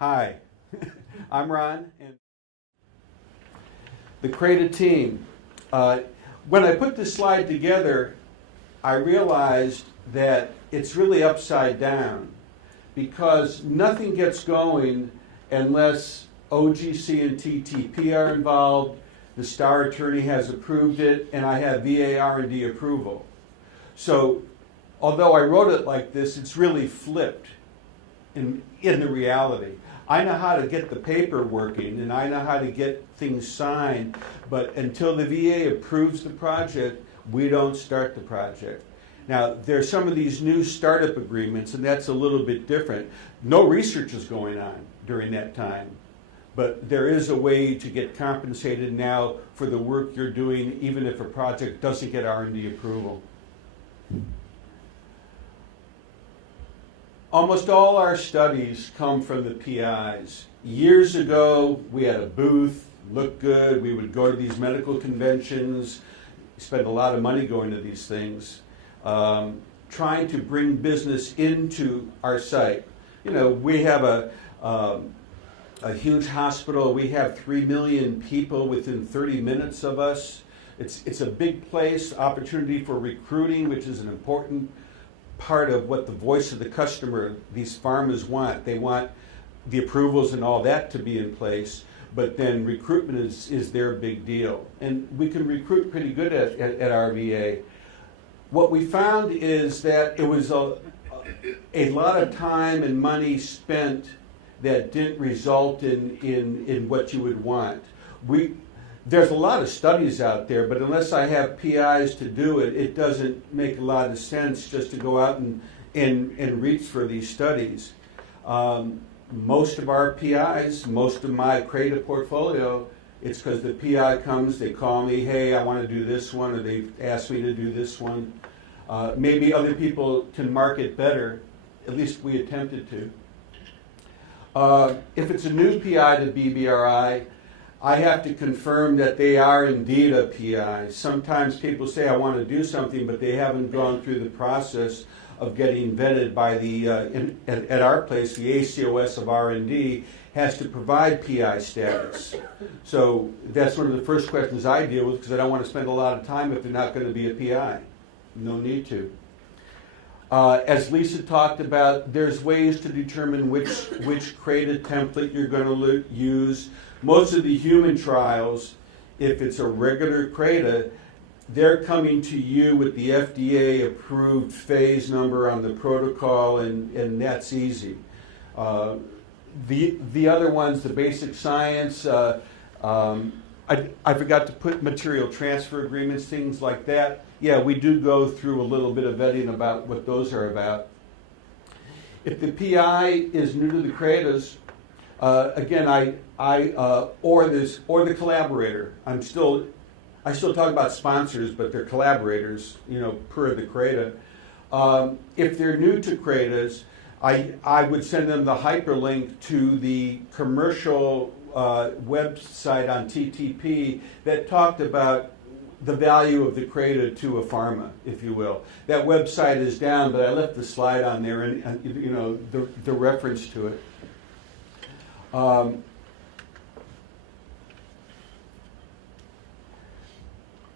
Hi, I'm Ron, and the CRADA team. When I put this slide together, I realized that it's really upside down because nothing gets going unless OGC and TTP are involved, the star attorney has approved it, and I have VA R&D approval. So although I wrote it like this, it's really flipped in the reality. I know how to get the paper working and I know how to get things signed, but until the VA approves the project, we don't start the project. Now, there's some of these new startup agreements, and that's a little bit different. No research is going on during that time, but there is a way to get compensated now for the work you're doing, even if a project doesn't get R&D approval. Almost all our studies come from the PIs. Years ago, we had a booth, looked good, we would go to these medical conventions, spend a lot of money going to these things, trying to bring business into our site. You know, we have a huge hospital. We have 3 million people within 30 minutes of us. It's a big place, opportunity for recruiting, which is an important part of what the voice of the customer, these farmers want. They want the approvals and all that to be in place, but then recruitment is their big deal. And we can recruit pretty good at RVA. What we found is that it was a lot of time and money spent that didn't result in what you would want. There's a lot of studies out there, but unless I have PIs to do it, it doesn't make a lot of sense just to go out and reach for these studies. Most of our PIs, most of my CRADA portfolio, it's because the PI comes, they call me, hey, I want to do this one, or they ask me to do this one. Maybe other people can market better, at least we attempted to. If it's a new PI to BBRI, I have to confirm that they are indeed a PI. Sometimes people say I want to do something, but they haven't gone through the process of getting vetted by the, at our place, the ACOS of R&D has to provide PI status. So that's one of the first questions I deal with because I don't want to spend a lot of time if they're not going to be a PI. No need to. As Lisa talked about, there's ways to determine which CRADA template you're going to use. Most of the human trials, if it's a regular CRADA, they're coming to you with the FDA approved phase number on the protocol, and that's easy. The other ones, the basic science, I forgot to put material transfer agreements, things like that. Yeah, we do go through a little bit of vetting about what those are about. If the PI is new to the CRADAs, again, or the collaborator. I still talk about sponsors, but they're collaborators, you know, per the CRADA. If they're new to CRADAs, I would send them the hyperlink to the commercial website on TTP that talked about the value of the CRADA to a pharma, if you will. That website is down, but I left the slide on there and you know, the reference to it.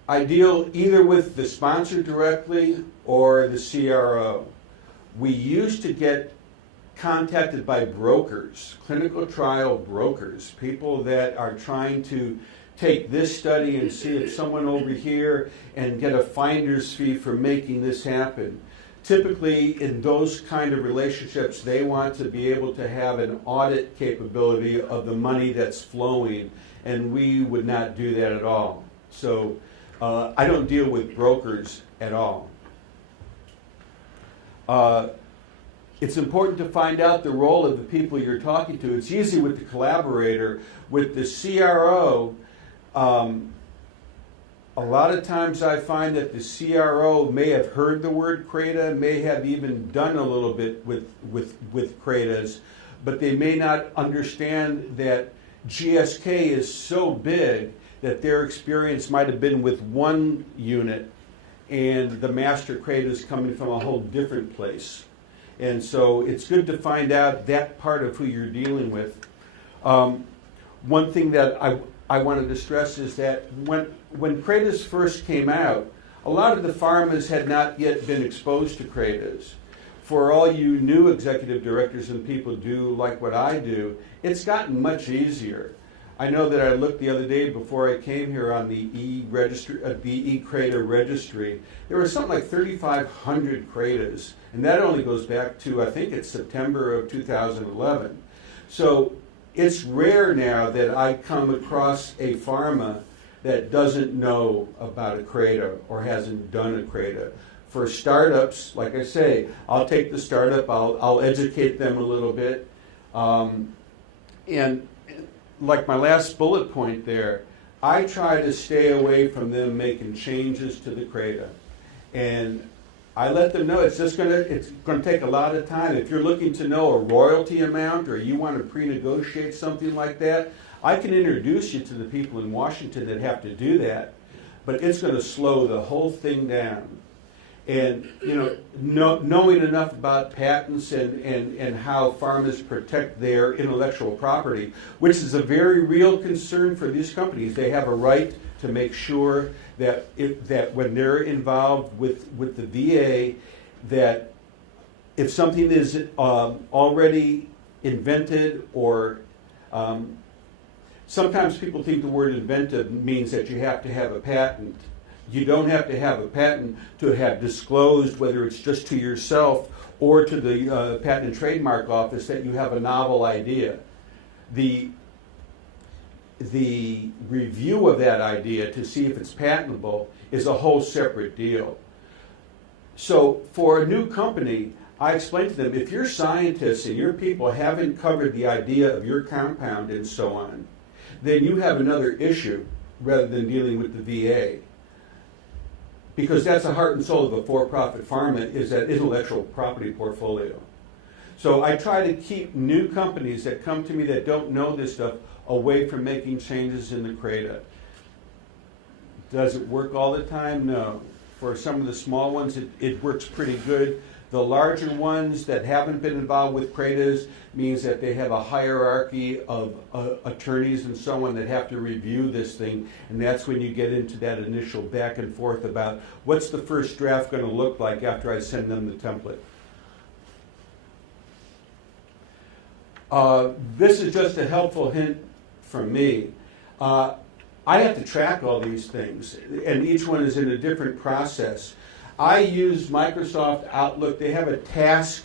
I deal either with the sponsor directly or the CRO. We used to get contacted by brokers, clinical trial brokers, people that are trying to take this study and see if someone over here and get a finder's fee for making this happen. Typically, in those kind of relationships, they want to be able to have an audit capability of the money that's flowing, and we would not do that at all. So I don't deal with brokers at all. It's important to find out the role of the people you're talking to. It's easy with the collaborator. With the CRO, a lot of times I find that the CRO may have heard the word CRADA, may have even done a little bit with CRADAs, but they may not understand that GSK is so big that their experience might have been with one unit and the master CRADA is coming from a whole different place. And so it's good to find out that part of who you're dealing with. One thing that I wanted to stress is that when CRADAs first came out, a lot of the pharmas had not yet been exposed to CRADAs. For all you new executive directors and people do like what I do, it's gotten much easier. I know that I looked the other day before I came here on the e-CRADA registry. There were something like 3,500 CRADAs, and that only goes back to, I think it's September of 2011. So it's rare now that I come across a pharma that doesn't know about a CRADA or hasn't done a CRADA. For startups, like I say, I'll take the startup, I'll educate them a little bit. And like my last bullet point there, I try to stay away from them making changes to the CRADA. And I let them know it's going to take a lot of time. If you're looking to know a royalty amount or you want to pre-negotiate something like that, I can introduce you to the people in Washington that have to do that, but it's going to slow the whole thing down. And knowing enough about patents and how pharmas protect their intellectual property, which is a very real concern for these companies. They have a right to make sure that when they're involved with the VA, that if something is already invented or sometimes people think the word inventive means that you have to have a patent. You don't have to have a patent to have disclosed, whether it's just to yourself or to the Patent and Trademark Office, that you have a novel idea. The review of that idea to see if it's patentable is a whole separate deal. So for a new company, I explain to them, if your scientists and your people haven't covered the idea of your compound and so on, then you have another issue rather than dealing with the VA. Because that's the heart and soul of a for-profit pharma, is that intellectual property portfolio. So I try to keep new companies that come to me that don't know this stuff away from making changes in the CRADA. Does it work all the time? No. For some of the small ones, it works pretty good. The larger ones that haven't been involved with CRADAs means that they have a hierarchy of attorneys and so on that have to review this thing, and that's when you get into that initial back and forth about what's the first draft going to look like after I send them the template. This is just a helpful hint from me. I have to track all these things, and each one is in a different process. I use Microsoft Outlook. They have a task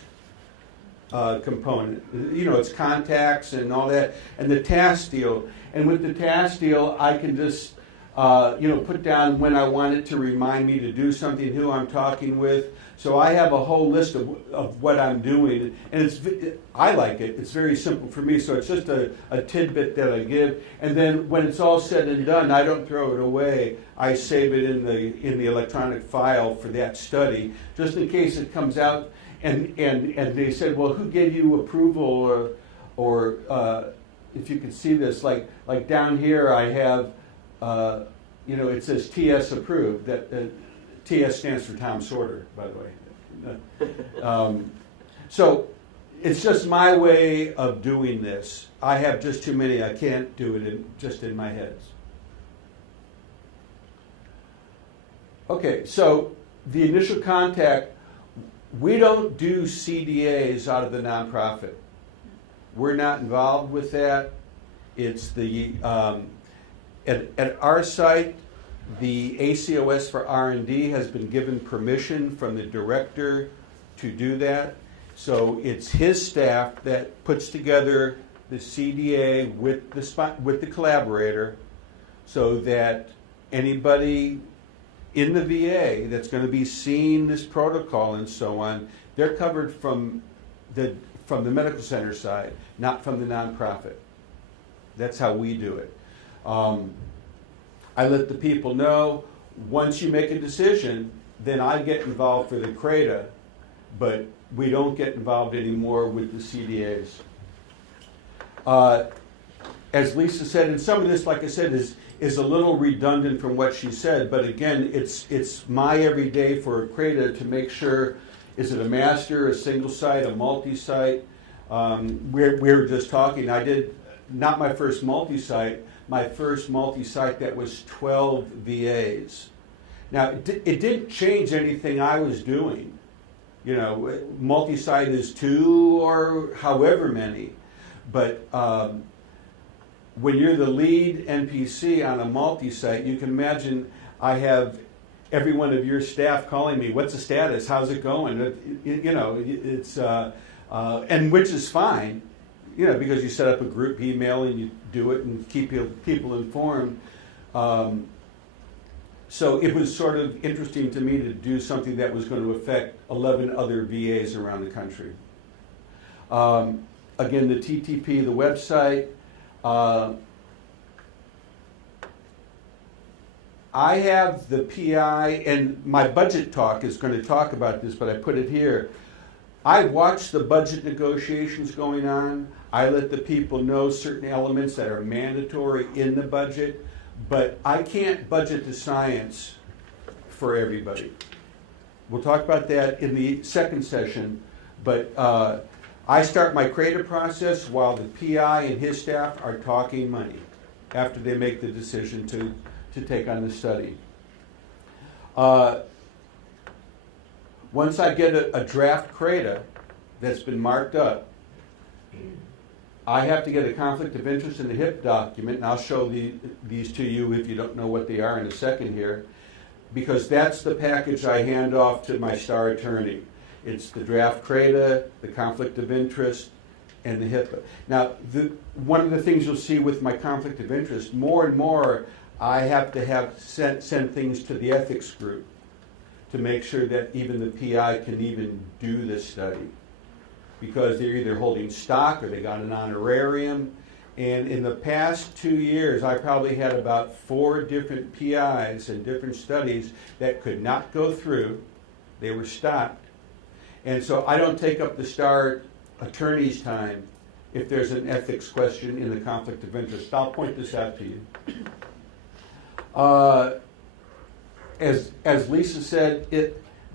component. It's contacts and all that, and the task deal. And with the task deal, I can just put down when I want it to remind me to do something, who I'm talking with. So I have a whole list of what I'm doing, and I like it. It's very simple for me, so it's just a tidbit that I give. And then when it's all said and done, I don't throw it away. I save it in the electronic file for that study, just in case it comes out and they said, well, who gave you approval, or if you can see this, like down here I have, it says TS approved. That TS stands for Tom Sorter, by the way. So it's just my way of doing this. I have just too many. I can't do it just in my head. Okay, so the initial contact, we don't do CDAs out of the nonprofit. We're not involved with that. It's the at our site, the ACOS for R&D has been given permission from the director to do that. So it's his staff that puts together the CDA with the collaborator, so that anybody in the VA that's going to be seeing this protocol and so on, they're covered from the medical center side, not from the nonprofit. That's how we do it. I let the people know, once you make a decision, then I get involved for the CRADA, but we don't get involved anymore with the CDAs. As Lisa said, and some of this, like I said, is a little redundant from what she said, but again, it's my everyday for CRADA to make sure Is it a master, a single site, a multi-site? We were just talking, I did, not my first multi-site, my first multi-site that was 12 VAs. Now, it didn't change anything I was doing. You know, multi-site is 2 or however many. But when you're the lead NPC on a multi-site, you can imagine I have every one of your staff calling me, what's the status, how's it going? You know, it's, and which is fine, you know, because you set up a group email and you do it and keep people informed. So it was sort of interesting to me to do something that was going to affect 11 other VAs around the country. Again, the TTP, the website. I have the PI, and my budget talk is going to talk about this, but I put it here. I watch the budget negotiations going on. I let the people know certain elements that are mandatory in the budget, but I can't budget the science for everybody. We'll talk about that in the second session, but I start my CRADA process while the PI and his staff are talking money after they make the decision to take on the study. Once I get a draft CRADA that's been marked up, I have to get a conflict of interest in the HIP document, and I'll show these to you if you don't know what they are in a second here, because that's the package I hand off to my star attorney. It's the draft CRADA, the conflict of interest, and the HIPAA. Now, one of the things you'll see with my conflict of interest, more and more, I have to send things to the ethics group to make sure that even the PI can even do this study, because they're either holding stock or they got an honorarium. And in the past 2 years, I probably had about 4 different PIs and different studies that could not go through. They were stopped. And so I don't take up the star attorney's time if there's an ethics question in the conflict of interest. I'll point this out to you. As Lisa said,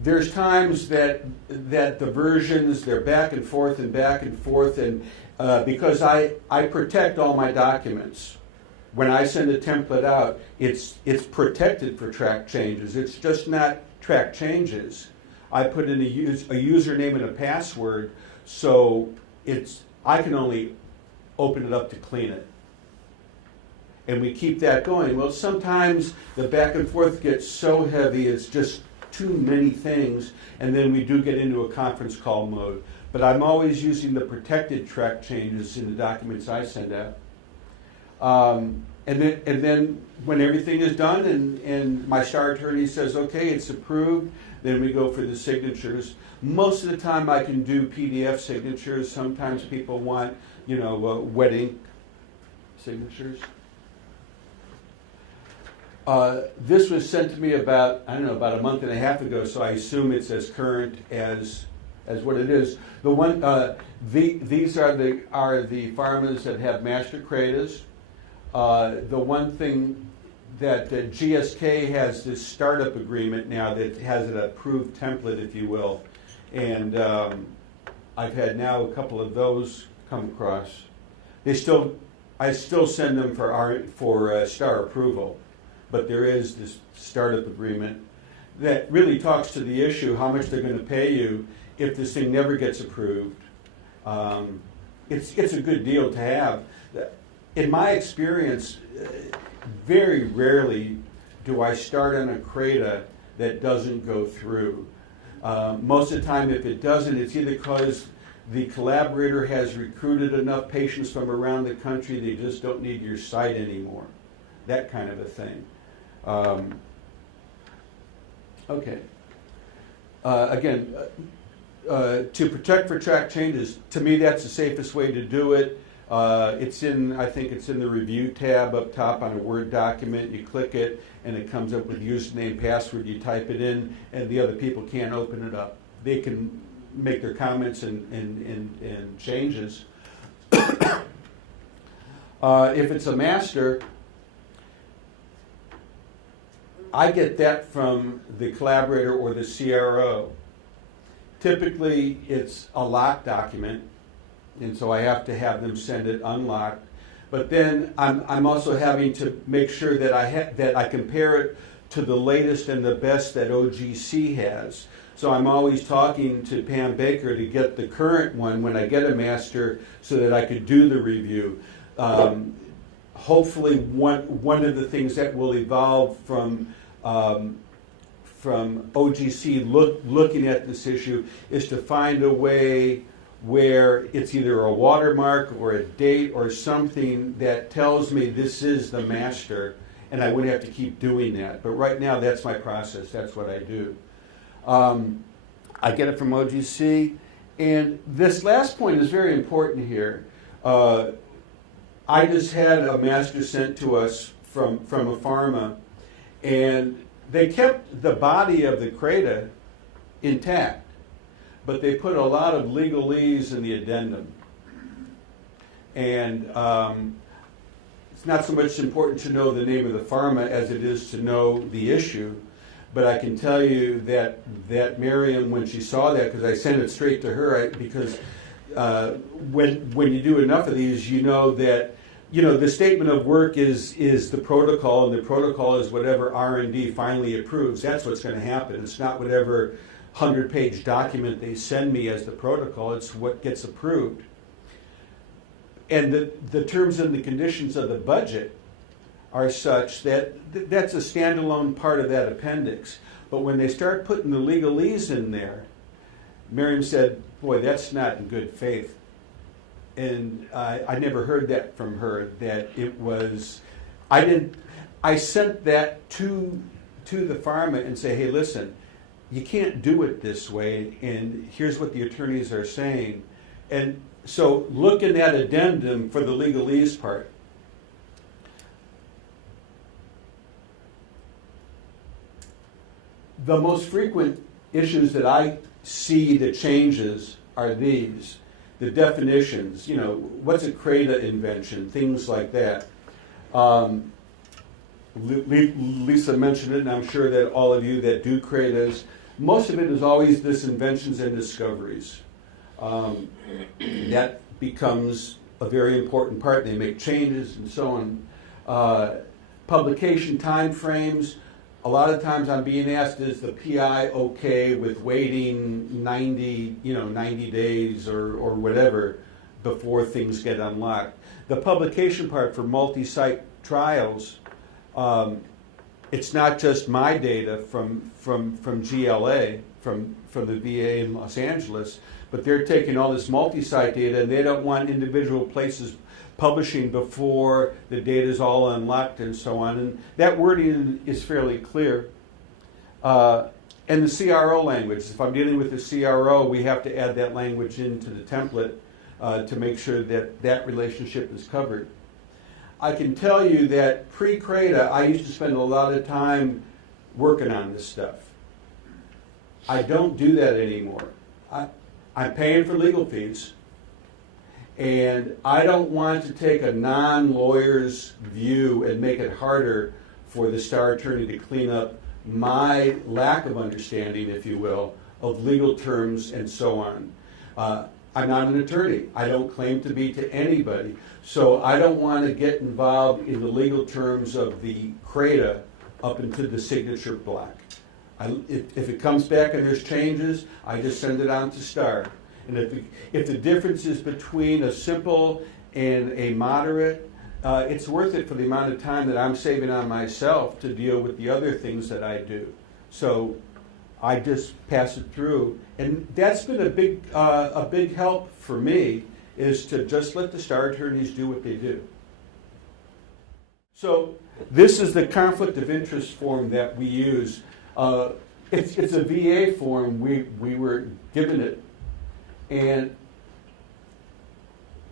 there's times that the versions, they're back and forth, and because I protect all my documents. When I send a template out, it's protected for track changes. It's just not track changes. I put in a username and a password, so I can only open it up to clean it. And we keep that going. Well, sometimes the back and forth gets so heavy, it's just too many things, and then we do get into a conference call mode. But I'm always using the protected track changes in the documents I send out. And then when everything is done and my star attorney says, okay, it's approved, then we go for the signatures. Most of the time I can do PDF signatures. Sometimes people want, wet ink signatures. This was sent to me about a month and a half ago, so I assume it's as current as what it is. The one, these are the pharmas that have master CRADAs. The one thing that GSK has this startup agreement now that has an approved template, if you will, and I've had now a couple of those come across. I still send them for star approval. But there is this startup agreement that really talks to the issue, how much they're going to pay you if this thing never gets approved. It's a good deal to have. In my experience, very rarely do I start on a CRADA that doesn't go through. Most of the time, if it doesn't, it's either because the collaborator has recruited enough patients from around the country, they just don't need your site anymore. That kind of a thing. Okay. Again, to protect for track changes, to me that's the safest way to do it. I think it's in the review tab up top on a Word document. You click it and it comes up with username, password, you type it in, and the other people can't open it up. They can make their comments and changes. If it's a master, I get that from the collaborator or the CRO. Typically, it's a locked document, and so I have to have them send it unlocked. But then I'm also having to make sure that I compare it to the latest and the best that OGC has. So I'm always talking to Pam Baker to get the current one when I get a master so that I could do the review. Hopefully one of the things that will evolve from OGC looking at this issue is to find a way where it's either a watermark or a date or something that tells me this is the master, and I wouldn't have to keep doing that. But right now, that's my process. That's what I do. I get it from OGC. And this last point is very important here. I just had a master sent to us from a pharma, and they kept the body of the CRADA intact, but they put a lot of legalese in the addendum. And it's not so much important to know the name of the pharma as it is to know the issue. But I can tell you that Miriam, when she saw that, because I sent it straight to her, because when you do enough of these, you know that the statement of work is the protocol, and the protocol is whatever R&D finally approves. That's what's going to happen. It's not whatever 100-page document they send me as the protocol. It's what gets approved. And the terms and the conditions of the budget are such that that's a standalone part of that appendix. But when they start putting the legalese in there, Miriam said, boy, that's not in good faith. And I never heard that from her, that it was, I sent that to the pharma and say, hey, listen, you can't do it this way, and here's what the attorneys are saying. And so look in that addendum for the legalese part. The most frequent issues that I see that changes are these. The definitions, what's a CRADA invention, things like that. Lisa mentioned it, and I'm sure that all of you that do CRADAs, most of it is always this inventions and discoveries. That becomes a very important part. They make changes and so on. Publication time frames. A lot of times I'm being asked, is the PI okay with waiting 90 days or whatever before things get unlocked? The publication part for multi-site trials, it's not just my data from GLA, from the VA in Los Angeles, but they're taking all this multi-site data, and they don't want individual places publishing before the data is all unlocked and so on. And that wording is fairly clear. And the CRO language, if I'm dealing with the CRO, we have to add that language into the template to make sure that that relationship is covered. I can tell you that pre-CRADA, I used to spend a lot of time working on this stuff. I don't do that anymore. I'm paying for legal fees, and I don't want to take a non-lawyer's view and make it harder for the star attorney to clean up my lack of understanding, if you will, of legal terms and so on. I'm not an attorney. I don't claim to be to anybody. So I don't want to get involved in the legal terms of the CRADA up into the signature block. If it comes back and there's changes, I just send it on to STAR. And if the difference is between a simple and a moderate, it's worth it for the amount of time that I'm saving on myself to deal with the other things that I do. So I just pass it through. And that's been a big help for me, is to just let the star attorneys do what they do. So this is the conflict of interest form that we use. It's a VA form. We were given it. And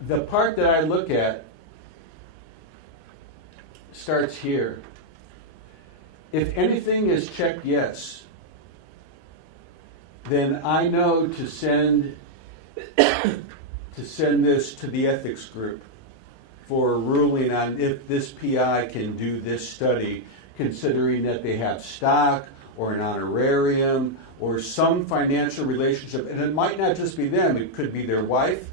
the part that I look at starts here. If anything is checked yes, then I know to send this to the ethics group for a ruling on if this PI can do this study, considering that they have stock or an honorarium or some financial relationship. And it might not just be them, it could be their wife,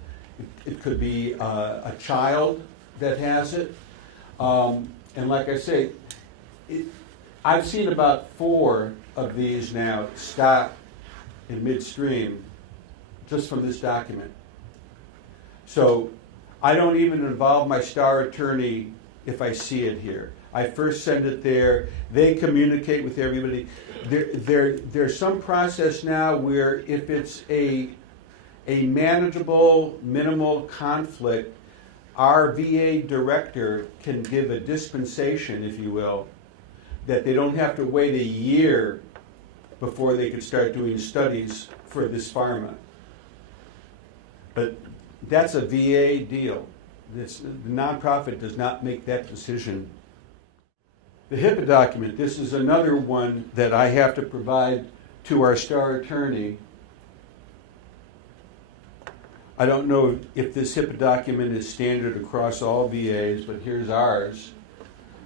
it could be a child that has it. And like I say, I've seen about 4 of these now stop in midstream just from this document. So I don't even involve my star attorney if I see it here. I first send it there. They communicate with everybody. There's some process now where if it's a manageable, minimal conflict, our VA director can give a dispensation, if you will, that they don't have to wait a year before they could start doing studies for this pharma. But that's a VA deal. The nonprofit does not make that decision. The HIPAA document, this is another one that I have to provide to our star attorney. I don't know if this HIPAA document is standard across all VAs, but here's ours.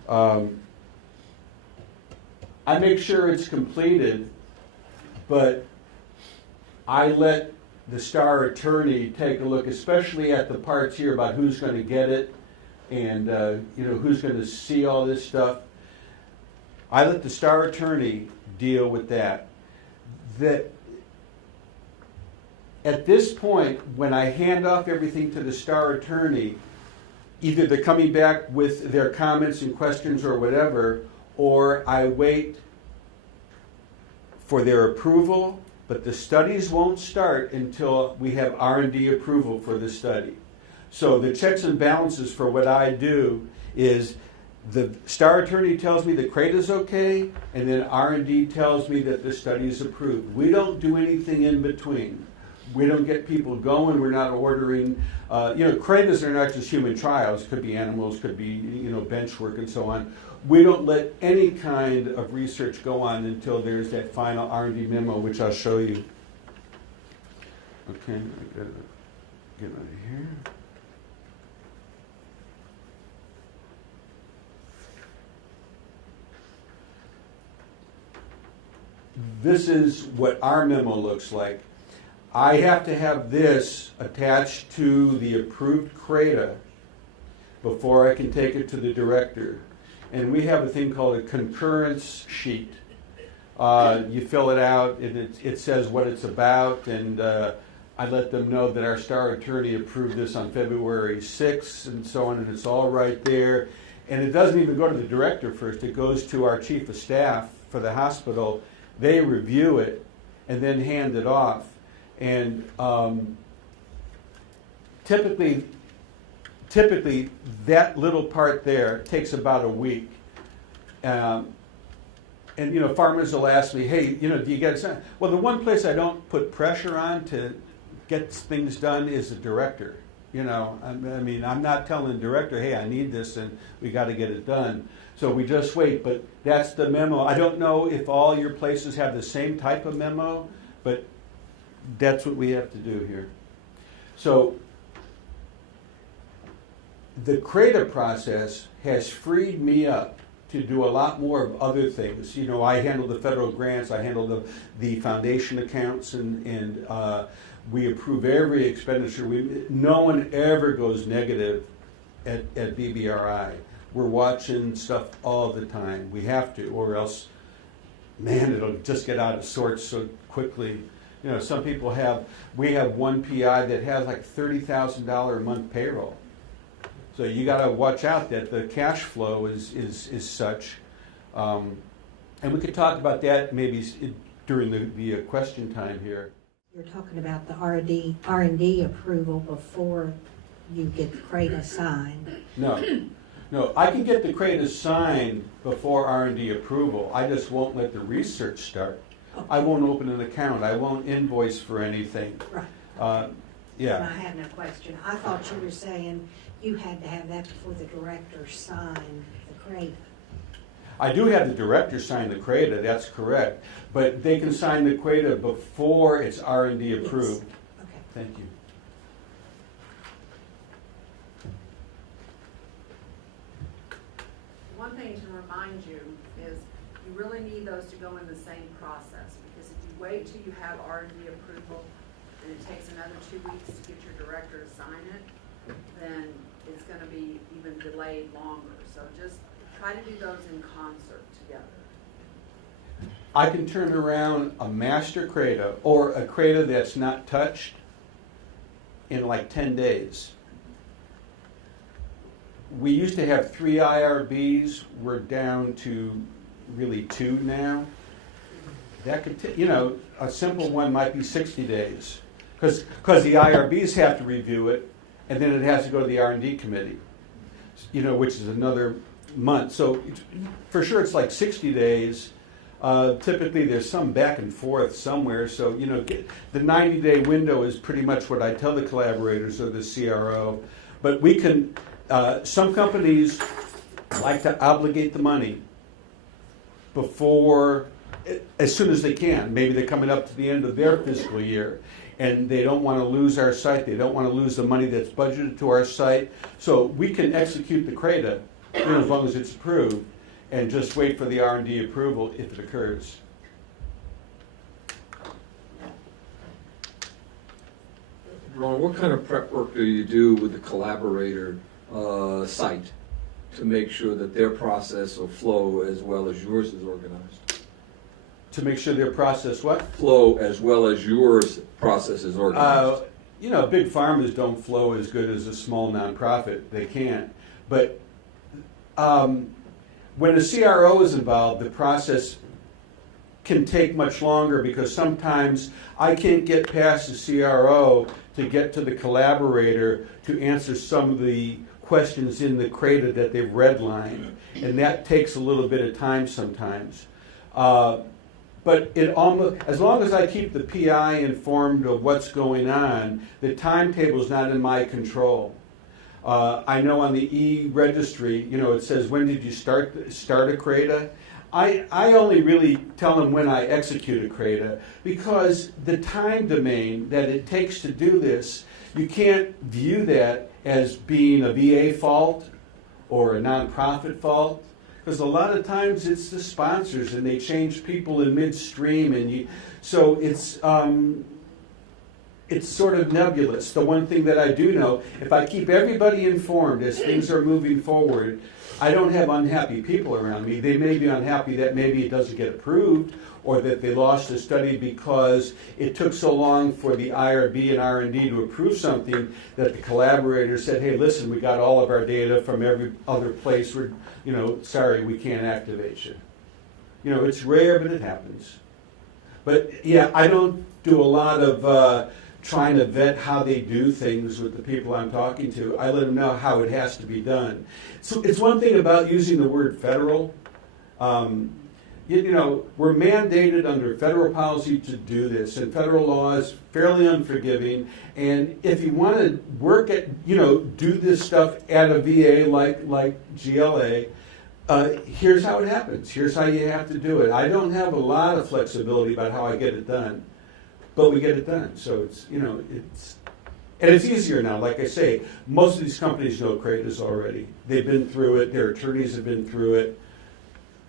I make sure it's completed, but I let the star attorney take a look, especially at the parts here about who's going to get it and who's going to see all this stuff. I let the star attorney deal with that. That at this point, when I hand off everything to the star attorney, either they're coming back with their comments and questions or whatever, or I wait for their approval, but the studies won't start until we have R&D approval for the study. So the checks and balances for what I do is the star attorney tells me the CRADA is okay, and then R&D tells me that the study is approved. We don't do anything in between. We don't get people going. We're not ordering. CRADAs are not just human trials. Could be animals. Could be bench work and so on. We don't let any kind of research go on until there's that final R&D memo, which I'll show you. Okay, I gotta get out of here. This is what our memo looks like. I have to have this attached to the approved CRADA before I can take it to the director. And we have a thing called a concurrence sheet. You fill it out, and it says what it's about, and I let them know that our star attorney approved this on February 6th, and so on, and it's all right there. And it doesn't even go to the director first. It goes to our chief of staff for the hospital. They review it and then hand it off. And typically that little part there takes about a week. And farmers will ask me, hey, do you get it done? Well, the one place I don't put pressure on to get things done is the director. I'm not telling the director, hey, I need this and we got to get it done. So we just wait, but that's the memo. I don't know if all your places have the same type of memo, but that's what we have to do here. So the CRADA process has freed me up to do a lot more of other things. I handle the federal grants, I handle the foundation accounts, and we approve every expenditure. No one ever goes negative at BBRI. We're watching stuff all the time. We have to, or else, man, it'll just get out of sorts so quickly. Some people we have one PI that has like $30,000 a month payroll. So you got to watch out that the cash flow is such. And we could talk about that maybe during the question time here. You're talking about the R&D approval before you get the CRADA signed. No, I can get the CRADA signed before R&D approval. I just won't let the research start. Okay. I won't open an account. I won't invoice for anything. Right. Yeah. I have no question. I thought you were saying you had to have that before the director signed the CRADA. I do have the director sign the CRADA, that's correct. But they can sign the CRADA before it's R&D approved. Yes. Okay. Thank you. One thing to remind you is you really need those to go in the same wait till you have R&D approval, and it takes another 2 weeks to get your director to sign it, then it's gonna be even delayed longer. So just try to do those in concert together. I can turn around a master CRADA or a CRADA that's not touched in like 10 days. We used to have 3 IRBs. We're down to really 2 now. That could, a simple one might be 60 days, because the IRBs have to review it, and then it has to go to the R&D committee, which is another month. So for sure, it's like 60 days. Typically, there's some back and forth somewhere. So the 90-day window is pretty much what I tell the collaborators or the CRO. But we can. Some companies like to obligate the money before, as soon as they can. Maybe they're coming up to the end of their fiscal year, and they don't want to lose our site. They don't want to lose the money that's budgeted to our site. So we can execute the CRADA, as long as it's approved, and just wait for the R&D approval if it occurs. Ron, what kind of prep work do you do with the collaborator site to make sure that their process will flow as well as yours is organized? To make sure their process what? Flow as well as yours process is organized. Big pharmas don't flow as good as a small nonprofit. They can't. But when a CRO is involved, the process can take much longer, because sometimes I can't get past the CRO to get to the collaborator to answer some of the questions in the CRADA that they've redlined, and that takes a little bit of time sometimes. But as long as I keep the PI informed of what's going on, the timetable is not in my control. I know on the e-registry, it says, when did you start a CRADA? I only really tell them when I execute a CRADA, because the time domain that it takes to do this, you can't view that as being a VA fault or a nonprofit fault, because a lot of times it's the sponsors and they change people in midstream, and so it's sort of nebulous. The one thing that I do know, if I keep everybody informed as things are moving forward, I don't have unhappy people around me. They may be unhappy that maybe it doesn't get approved, or that they lost a study because it took so long for the IRB and R&D to approve something that the collaborator said, hey, listen, we got all of our data from every other place. We're, sorry, we can't activate you. It's rare, but it happens. But yeah, I don't do a lot of trying to vet how they do things with the people I'm talking to. I let them know how it has to be done. So it's one thing about using the word federal. We're mandated under federal policy to do this, and federal law is fairly unforgiving. And if you want to work at, do this stuff at a VA like GLA, here's how it happens. Here's how you have to do it. I don't have a lot of flexibility about how I get it done, but we get it done. So it's, and it's easier now. Like I say, most of these companies know CRADAs already. They've been through it. Their attorneys have been through it.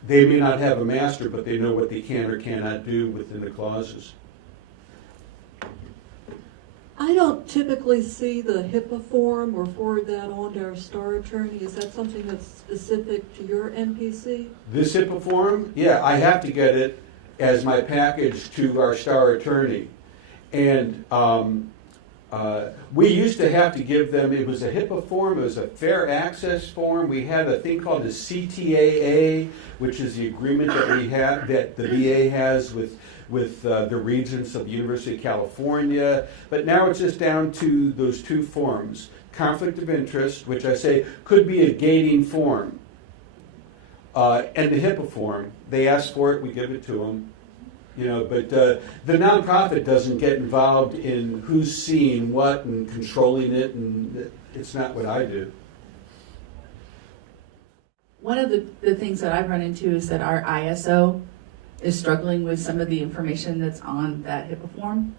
They may not have a master, but they know what they can or cannot do within the clauses. I don't typically see the HIPAA form or forward that on to our star attorney. Is that something that's specific to your NPC? This HIPAA form, yeah, I have to get it as my package to our star attorney. And we used to have to give them, it was a HIPAA form, it was a fair access form. We had a thing called the CTAA, which is the agreement that we have, that the VA has with the regents of the University of California. But now it's just down to those 2 forms. Conflict of interest, which I say could be a gating form, and the HIPAA form. They ask for it, we give it to them. But the nonprofit doesn't get involved in who's seeing what and controlling it, and it's not what I do. One of the things that I've run into is that our ISO is struggling with some of the information that's on that HIPAA form.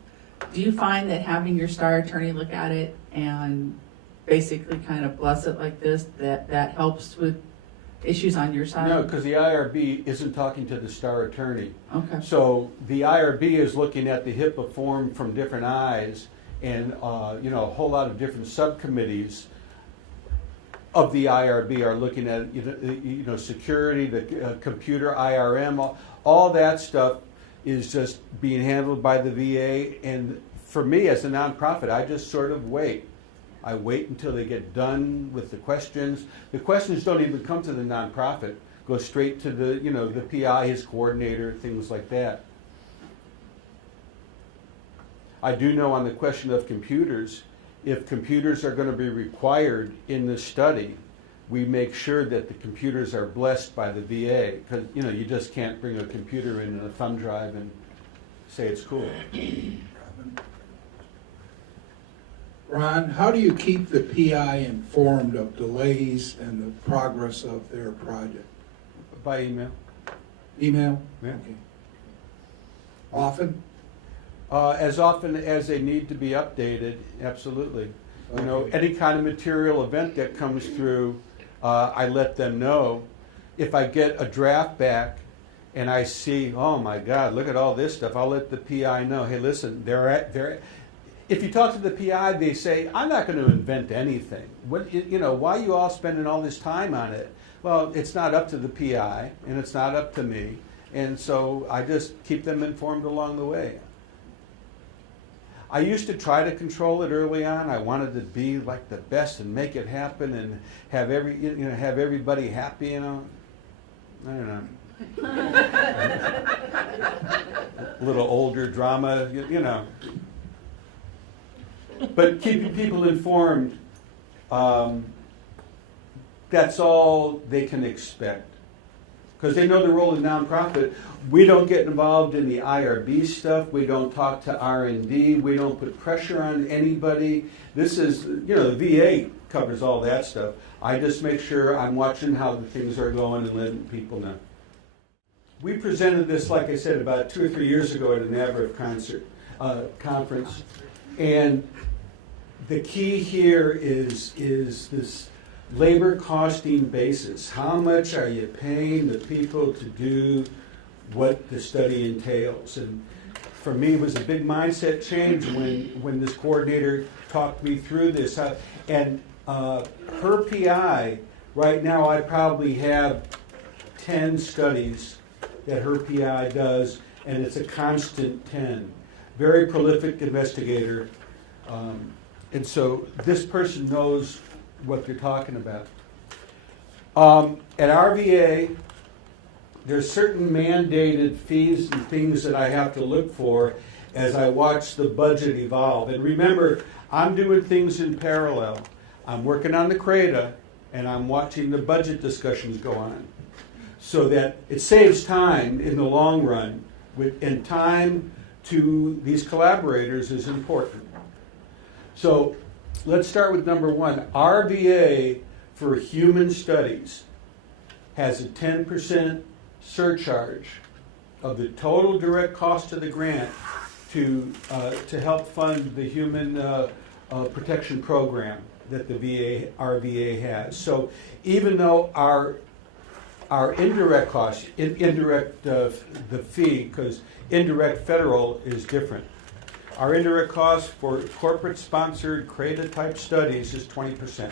Do you find that having your star attorney look at it and basically kind of bless it like this, that helps with issues on your side? No, because the IRB isn't talking to the star attorney. Okay. So the IRB is looking at the HIPAA form from different eyes, and you know, a whole lot of different subcommittees of the IRB are looking at you know security, the computer, IRM, all that stuff is just being handled by the VA. And for me as a nonprofit, I just sort of wait. I wait until they get done with the questions. The questions don't even come to the nonprofit; go straight to the the PI, his coordinator, things like that. I do know on the question of computers, if computers are going to be required in the study, we make sure that the computers are blessed by the VA, because you just can't bring a computer in a thumb drive and say it's cool. Ron, how do you keep the PI informed of delays and the progress of their project? By email. Email? Yeah. Okay. Often? As often as they need to be updated, absolutely. You know, Okay. any kind of material event that comes through, I let them know. If I get a draft back and I see, oh my God, look at all this stuff, I'll let the PI know, hey, listen, if you talk to the PI, they say, I'm not going to invent anything. What, why are you all spending all this time on it? Well, it's not up to the PI, and it's not up to me. And so I just keep them informed along the way. I used to try to control it early on. I wanted to be like the best and make it happen and have everybody happy. I don't know. A little older drama, But keeping people informed, that's all they can expect. Because they know the role of nonprofit. We don't get involved in the IRB stuff. We don't talk to R&D. We don't put pressure on anybody. This is, the VA covers all that stuff. I just make sure I'm watching how the things are going and letting people know. We presented this, like I said, about 2 or 3 years ago at an AVRF conference. And the key here is this labor costing basis. How much are you paying the people to do what the study entails? And for me, it was a big mindset change when this coordinator talked me through this. And her PI, right now I probably have 10 studies that her PI does, and it's a constant 10. Very prolific investigator. And so this person knows what you're talking about. At RVA, there's certain mandated fees and things that I have to look for as I watch the budget evolve. And remember, I'm doing things in parallel. I'm working on the CRADA, and I'm watching the budget discussions go on. So that it saves time in the long run, and time to these collaborators is important. So let's start with number one. RVA for human studies has a 10% surcharge of the total direct cost of the grant to help fund the human protection program that the RVA has. So even though our indirect costs, the fee, because indirect federal is different. Our indirect cost for corporate-sponsored CRADA-type studies is 20%.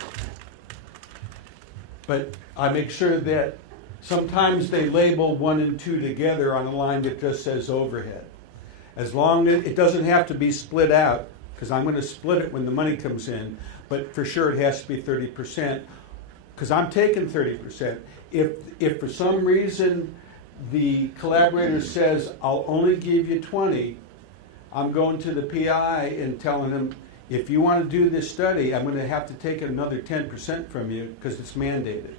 But I make sure that sometimes they label 1 and 2 together on a line that just says overhead. As long as it doesn't have to be split out, because I'm going to split it when the money comes in, but for sure it has to be 30%, because I'm taking 30%. If for some reason the collaborator says, I'll only give you 20, I'm going to the PI and telling him, if you want to do this study, I'm going to have to take another 10% from you because it's mandated.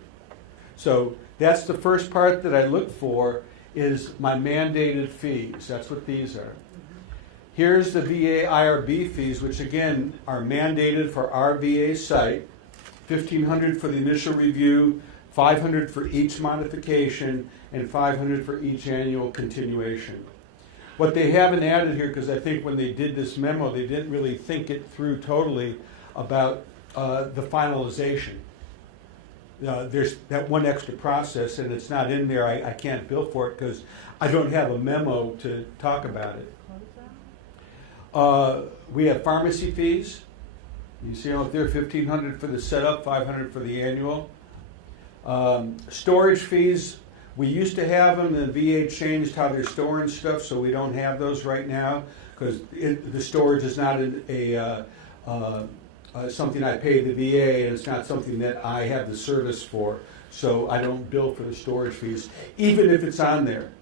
So that's the first part that I look for is my mandated fees. That's what these are. Here's the VA IRB fees, which again are mandated for our VA site. $1,500 for the initial review, $500 for each modification, and $500 for each annual continuation. What they haven't added here, because I think when they did this memo, they didn't really think it through totally about the finalization. there's that one extra process, and it's not in there. I can't bill for it because I don't have a memo to talk about it. We have pharmacy fees. You see out there, $1,500 for the setup, $500 for the annual. Storage fees, we used to have them, and the VA changed how they're storing stuff, so we don't have those right now because the storage is not something I pay the VA, and it's not something that I have the service for. So I don't bill for the storage fees, even if it's on there.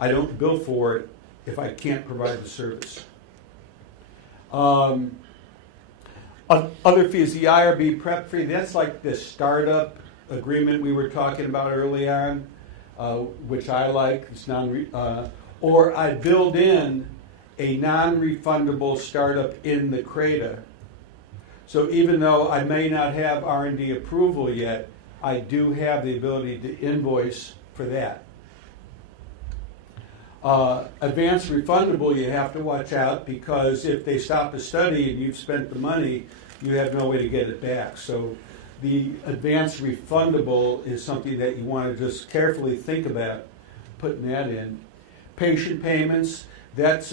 I don't bill for it if I can't provide the service. Other fees, the IRB prep fee, that's like the startup agreement we were talking about early on, which I like. It's or I build in a non-refundable startup in the CRADA. So even though I may not have R&D approval yet, I do have the ability to invoice for that. Advanced refundable, you have to watch out because if they stop a study and you've spent the money, you have no way to get it back. So the advanced refundable is something that you want to just carefully think about putting that in. Patient payments, that's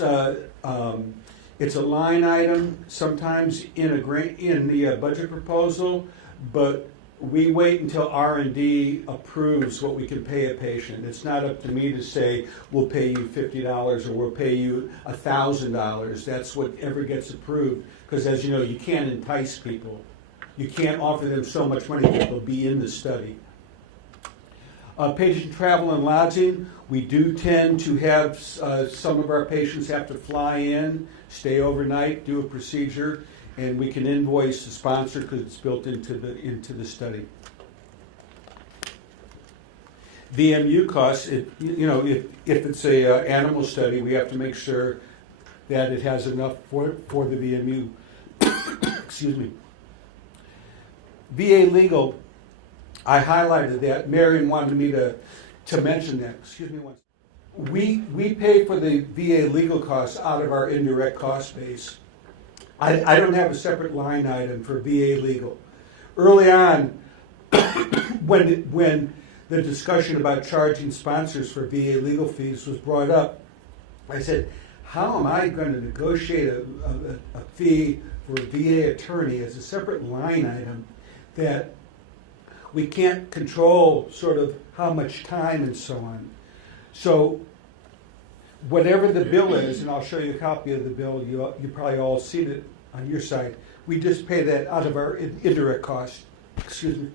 it's a line item sometimes in the budget proposal, but we wait until R&D approves what we can pay a patient. It's not up to me to say, we'll pay you $50 or we'll pay you $1,000. That's whatever gets approved. Because as you know, you can't entice people. You can't offer them so much money that they'll be in the study. Patient travel and lodging, we do tend to have some of our patients have to fly in, stay overnight, do a procedure, and we can invoice the sponsor because it's built into the study. VMU costs, if it's a animal study, we have to make sure that it has enough for the VMU. Excuse me. VA legal, I highlighted that. Marion wanted me to mention that. Excuse me once. We pay for the VA legal costs out of our indirect cost base. I don't have a separate line item for VA legal. Early on, when the discussion about charging sponsors for VA legal fees was brought up, I said, how am I going to negotiate a fee for a VA attorney as a separate line item that we can't control sort of how much time and so on. So whatever the bill is, and I'll show you a copy of the bill, you probably all seen it on your side, we just pay that out of our indirect cost. Excuse me.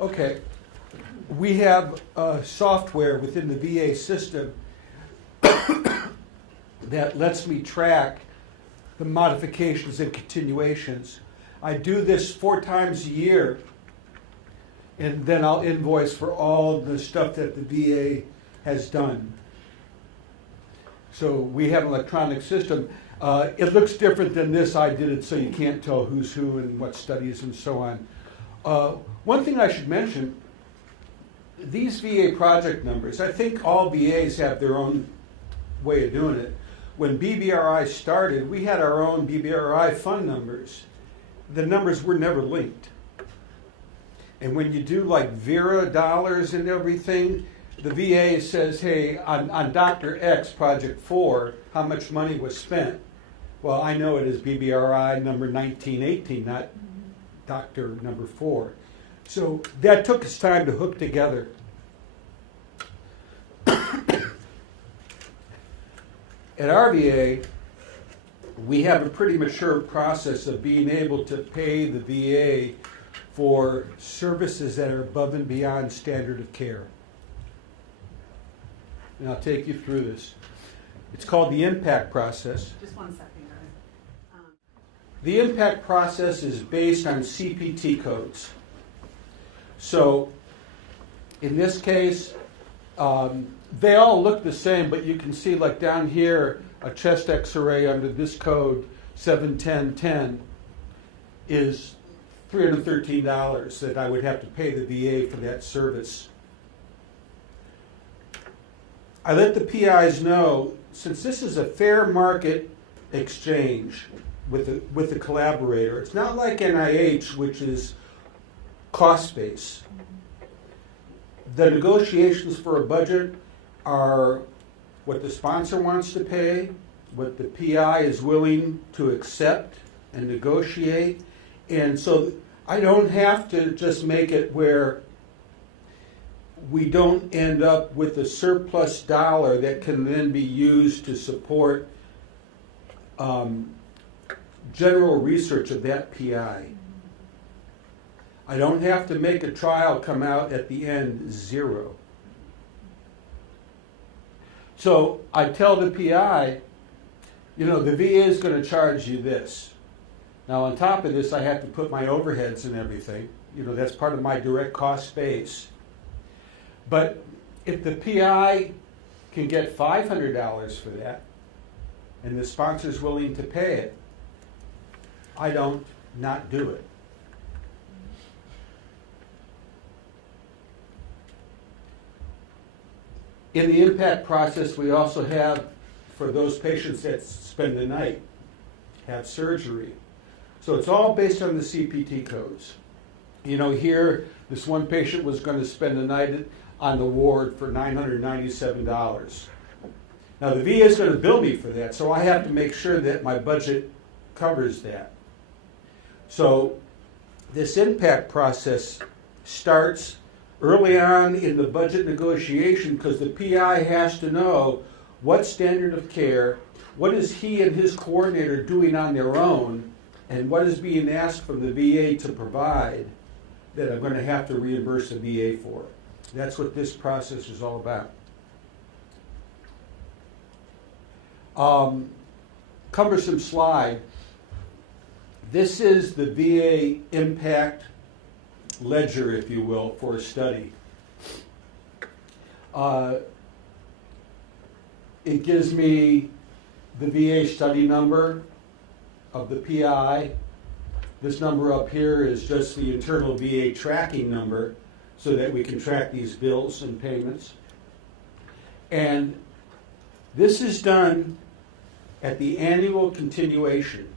Okay, we have software within the VA system that lets me track the modifications and continuations. I do this 4 times a year, and then I'll invoice for all the stuff that the VA has done. So we have an electronic system. It looks different than this. I did it so you can't tell who's who and what studies and so on. One thing I should mention, these VA project numbers, I think all VAs have their own way of doing it. When BBRI started, we had our own BBRI fund numbers. The numbers were never linked. And when you do like Vera dollars and everything, the VA says, hey, on Dr. X, Project 4, how much money was spent? Well, I know it is BBRI number 1918, not Dr. number 4. So that took us time to hook together. At our VA, we have a pretty mature process of being able to pay the VA for services that are above and beyond standard of care. And I'll take you through this. It's called the impact process. Just 1 second, guys. The impact process is based on CPT codes. So in this case, they all look the same, but you can see like down here, a chest x-ray under this code 71010 is $313 that I would have to pay the VA for that service. I let the PIs know, since this is a fair market exchange, with the collaborator. It's not like NIH, which is cost-based. The negotiations for a budget are what the sponsor wants to pay, what the PI is willing to accept and negotiate. And so I don't have to just make it where we don't end up with a surplus dollar that can then be used to support general research of that PI. I don't have to make a trial come out at the end 0. So I tell the PI, you know, the VA is going to charge you this. Now on top of this, I have to put my overheads and everything. You know, that's part of my direct cost base. But if the PI can get $500 for that, and the sponsor's willing to pay it, I don't not do it. In the impact process, we also have, for those patients that spend the night, have surgery. So it's all based on the CPT codes. You know, here, this one patient was going to spend the night on the ward for $997. Now, the VA is going to bill me for that, so I have to make sure that my budget covers that. So this impact process starts early on in the budget negotiation because the PI has to know what standard of care, what is he and his coordinator doing on their own, and what is being asked from the VA to provide that I'm going to have to reimburse the VA for. That's what this process is all about. Cumbersome slide. This is the VA impact ledger, if you will, for a study. It gives me the VA study number of the PI. This number up here is just the internal VA tracking number so that we can track these bills and payments. And this is done at the annual continuation.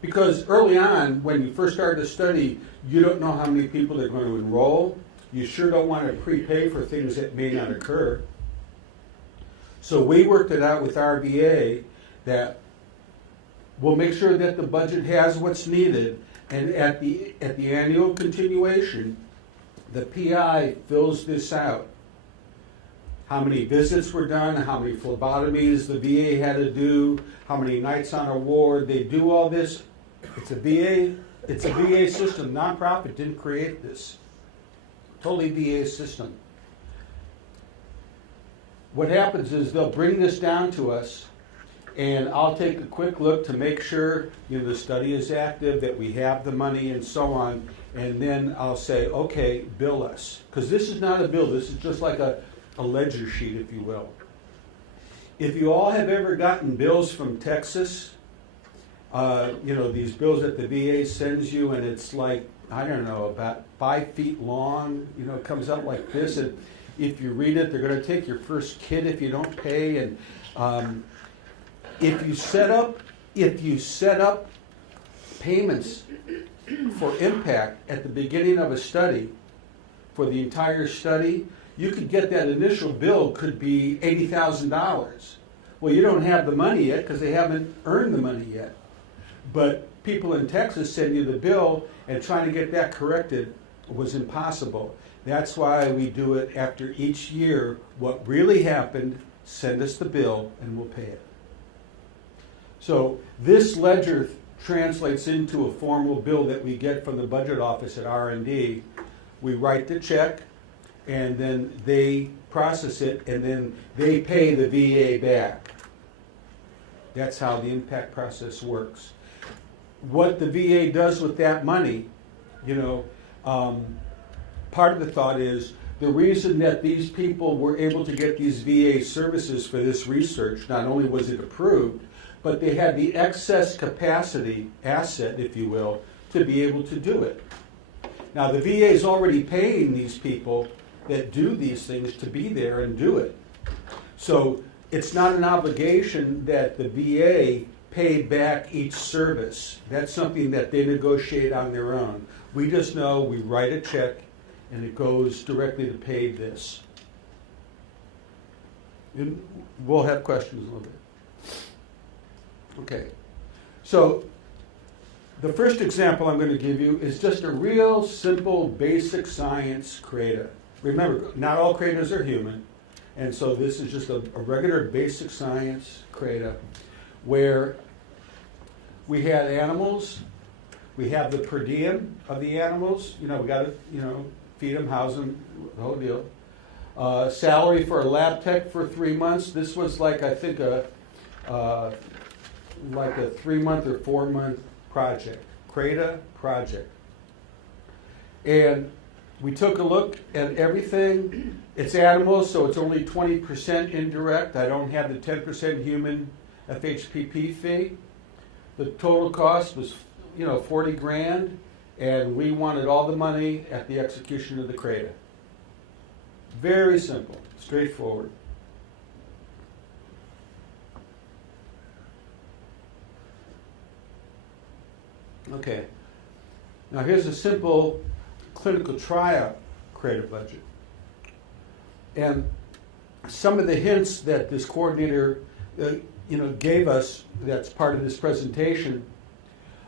Because early on, when you first start a study, you don't know how many people are going to enroll. You sure don't want to prepay for things that may not occur. So we worked it out with RVA that we'll make sure that the budget has what's needed, and at the annual continuation, the PI fills this out. How many visits were done, how many phlebotomies the VA had to do, how many nights on a ward. They do all this. It's a VA system. Nonprofit didn't create this. Totally VA system. What happens is they'll bring this down to us, and I'll take a quick look to make sure, you know, the study is active, that we have the money and so on, and then I'll say, okay, bill us. Because this is not a bill, this is just like a ledger sheet, if you will. If you all have ever gotten bills from Texas, you know, these bills that the VA sends you, and it's like, I don't know, about 5 feet long, you know, it comes out like this, and if you read it, they're going to take your first kid if you don't pay, and if you set up payments for impact at the beginning of a study, for the entire study, you could get that initial bill could be $80,000. Well, you don't have the money yet because they haven't earned the money yet. But people in Texas send you the bill, and trying to get that corrected was impossible. That's why we do it after each year. What really happened, send us the bill and we'll pay it. So this ledger translates into a formal bill that we get from the budget office at R&D. We write the check, and then they process it, and then they pay the VA back. That's how the impact process works. What the VA does with that money, you know, part of the thought is the reason that these people were able to get these VA services for this research, not only was it approved, but they had the excess capacity, asset, if you will, to be able to do it. Now, the VA is already paying these people that do these things to be there and do it. So it's not an obligation that the VA pay back each service. That's something that they negotiate on their own. We just know we write a check and it goes directly to pay this. And we'll have questions in a little bit. Okay. So the first example I'm going to give you is just a real simple basic science CRADA. Remember, not all CRADAs are human. And so this is just a regular basic science CRADA where we had animals, we have the per diem of the animals, we got to, feed them, house them, the whole deal. Salary for a lab tech for 3 months. This was like, I think, a 3-month or 4-month project, CRADA project. And we took a look at everything. It's animals, so it's only 20% indirect. I don't have the 10% human FHPP fee. The total cost was, 40 grand, and we wanted all the money at the execution of the CRADA. Very simple, straightforward. Okay. Now here's a simple clinical trial CRADA budget. And some of the hints that this coordinator gave us, that's part of this presentation,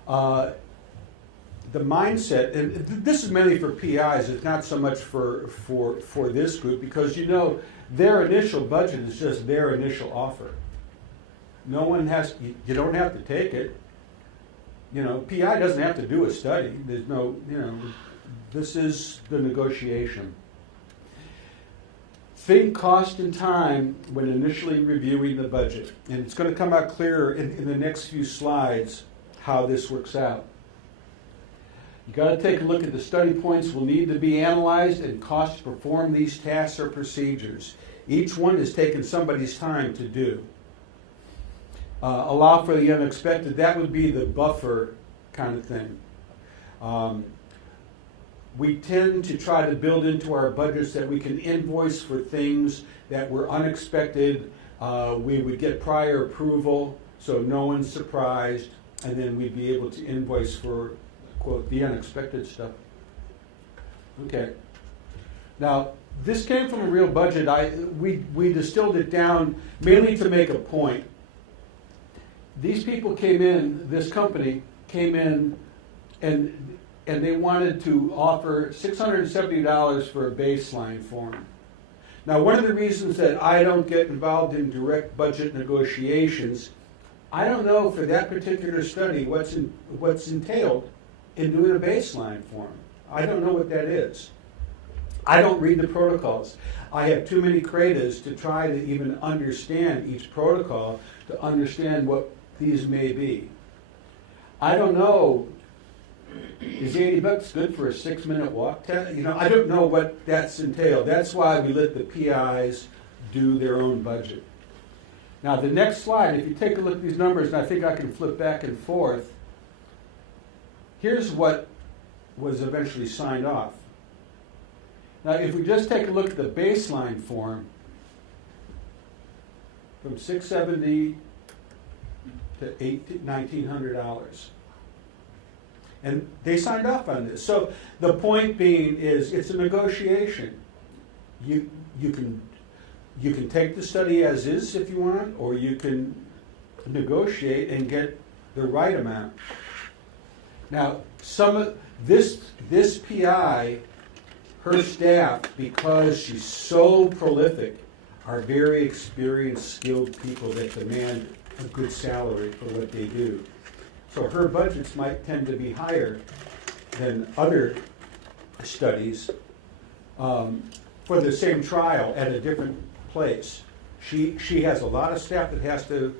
the mindset, and this is mainly for PIs, it's not so much for this group, because their initial budget is just their initial offer. No one has, you don't have to take it. PI doesn't have to do a study. There's no, this is the negotiation. Think cost and time when initially reviewing the budget. And it's going to come out clearer in the next few slides how this works out. You've got to take a look at the study points will need to be analyzed and cost to perform these tasks or procedures. Each one is taking somebody's time to do. Allow for the unexpected. That would be the buffer kind of thing. We tend to try to build into our budgets that we can invoice for things that were unexpected. We would get prior approval, so no one's surprised, and then we'd be able to invoice for, quote, the unexpected stuff. Okay. Now, this came from a real budget. We distilled it down mainly to make a point. These people came in, this company came in, and they wanted to offer $670 for a baseline form. Now, one of the reasons that I don't get involved in direct budget negotiations, I don't know for that particular study what's entailed in doing a baseline form. I don't know what that is. I don't read the protocols. I have too many CRADAs to try to even understand each protocol to understand what these may be. I don't know, is $80 good for a 6-minute walk test? I don't know what that's entailed. That's why we let the PIs do their own budget. Now the next slide, if you take a look at these numbers, and I think I can flip back and forth, here's what was eventually signed off. Now if we just take a look at the baseline form, from $670 to $1,900. And they signed off on this. So the point being is it's a negotiation. You can take the study as is if you want, or you can negotiate and get the right amount. Now, some of this PI, her staff, because she's so prolific, are very experienced, skilled people that demand a good salary for what they do. So her budgets might tend to be higher than other studies for the same trial at a different place. She has a lot of staff that has to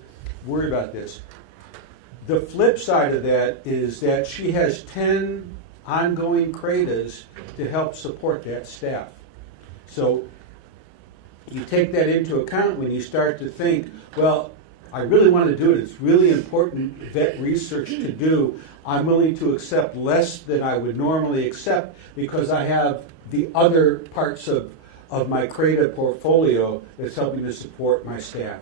worry about this. The flip side of that is that she has 10 ongoing CRADAs to help support that staff. So you take that into account when you start to think, well, I really want to do it. It's really important vet research to do. I'm willing to accept less than I would normally accept because I have the other parts of my CRADA portfolio that's helping to support my staff.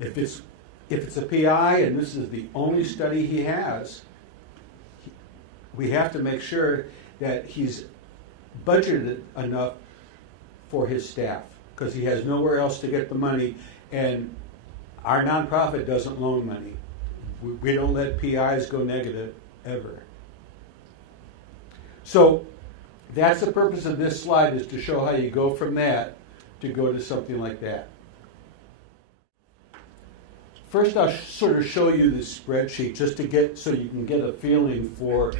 If it's if it's a PI and this is the only study he has, we have to make sure that he's budgeted enough for his staff, because he has nowhere else to get the money, and our nonprofit doesn't loan money. We don't let PIs go negative ever. So that's the purpose of this slide, is to show how you go from that to go to something like that. First, I'll sort of show you this spreadsheet just to get, so you can get a feeling for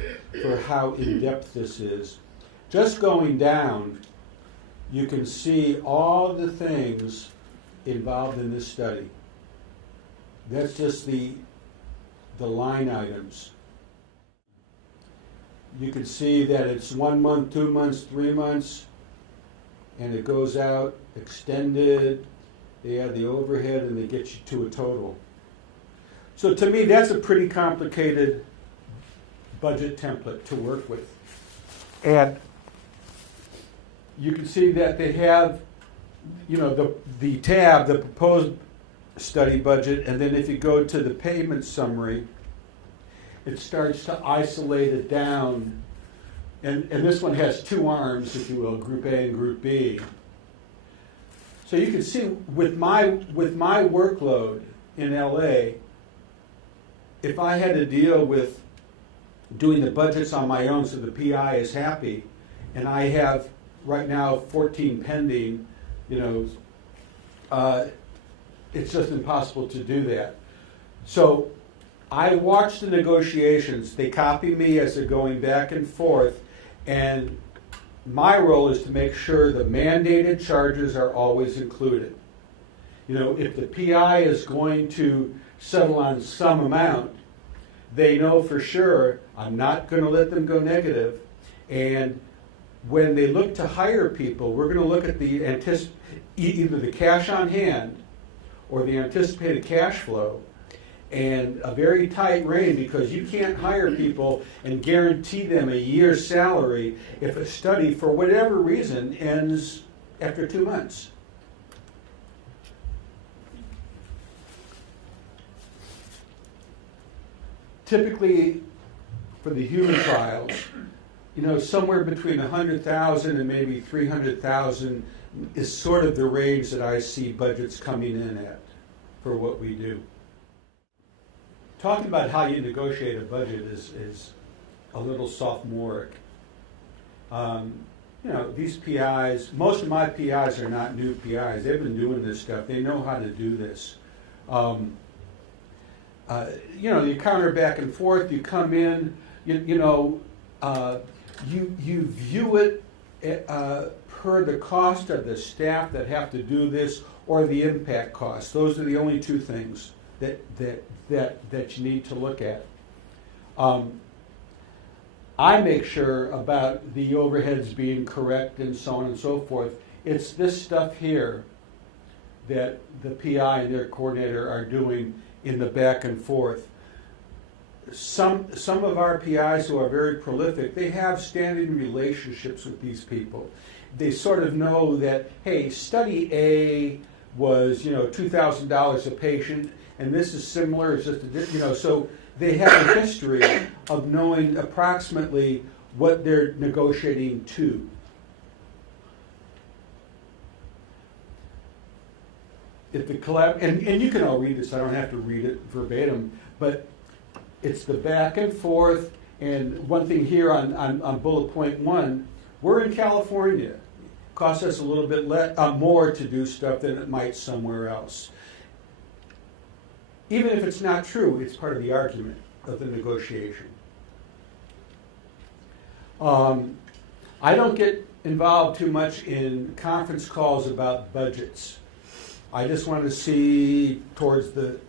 how in-depth this is. Just going down, you can see all the things involved in this study. That's just the line items. You can see that it's 1 month, 2 months, 3 months, and it goes out, extended, they add the overhead, and they get you to a total. So to me, that's a pretty complicated budget template to work with. And you can see that they have, you know, the tab, the proposed study budget, and then if you go to the payment summary, it starts to isolate it down. And this one has two arms, if you will, Group A and Group B. So you can see with my workload in LA, if I had to deal with doing the budgets on my own so the PI is happy, and I have right now 14 pending, you know, it's just impossible to do that. So I watch the negotiations. They copy me as they're going back and forth, and my role is to make sure the mandated charges are always included. You know, if the PI is going to settle on some amount, they know for sure I'm not going to let them go negative. And when they look to hire people, we're going to look at the either the cash on hand or the anticipated cash flow, and a very tight rein, because you can't hire people and guarantee them a year's salary if a study, for whatever reason, ends after 2 months. Typically, for the human trials, you know, somewhere between 100,000 and maybe 300,000 is sort of the range that I see budgets coming in at for what we do. Talking about how you negotiate a budget is a little sophomoric. You know, these PIs, most of my PIs are not new PIs. They've been doing this stuff. They know how to do this. You know, you counter back and forth. You come in. You view it per the cost of the staff that have to do this, or the impact cost. Those are the only two things that you need to look at. I make sure about the overheads being correct and so on and so forth. It's this stuff here that the PI and their coordinator are doing in the back and forth. Some of our PIs who are very prolific, they have standing relationships with these people. They sort of know that, hey, study A was, you know, $2,000 a patient, and this is similar. It's just, you know, so they have a history of knowing approximately what they're negotiating to. If the and you can all read this. I don't have to read it verbatim, but it's the back and forth. And one thing here on bullet point 1, we're in California. It costs us a little bit more to do stuff than it might somewhere else. Even if it's not true, it's part of the argument of the negotiation. I don't get involved too much in conference calls about budgets. I just want to see towards the,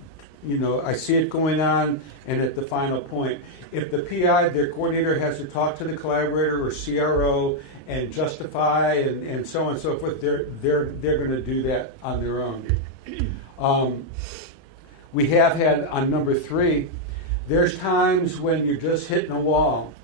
you know, I see it going on, and at the final point, if the PI, their coordinator, has to talk to the collaborator or CRO and justify and so on and so forth, they're going to do that on their own. We have had, on number 3, there's times when you're just hitting a wall,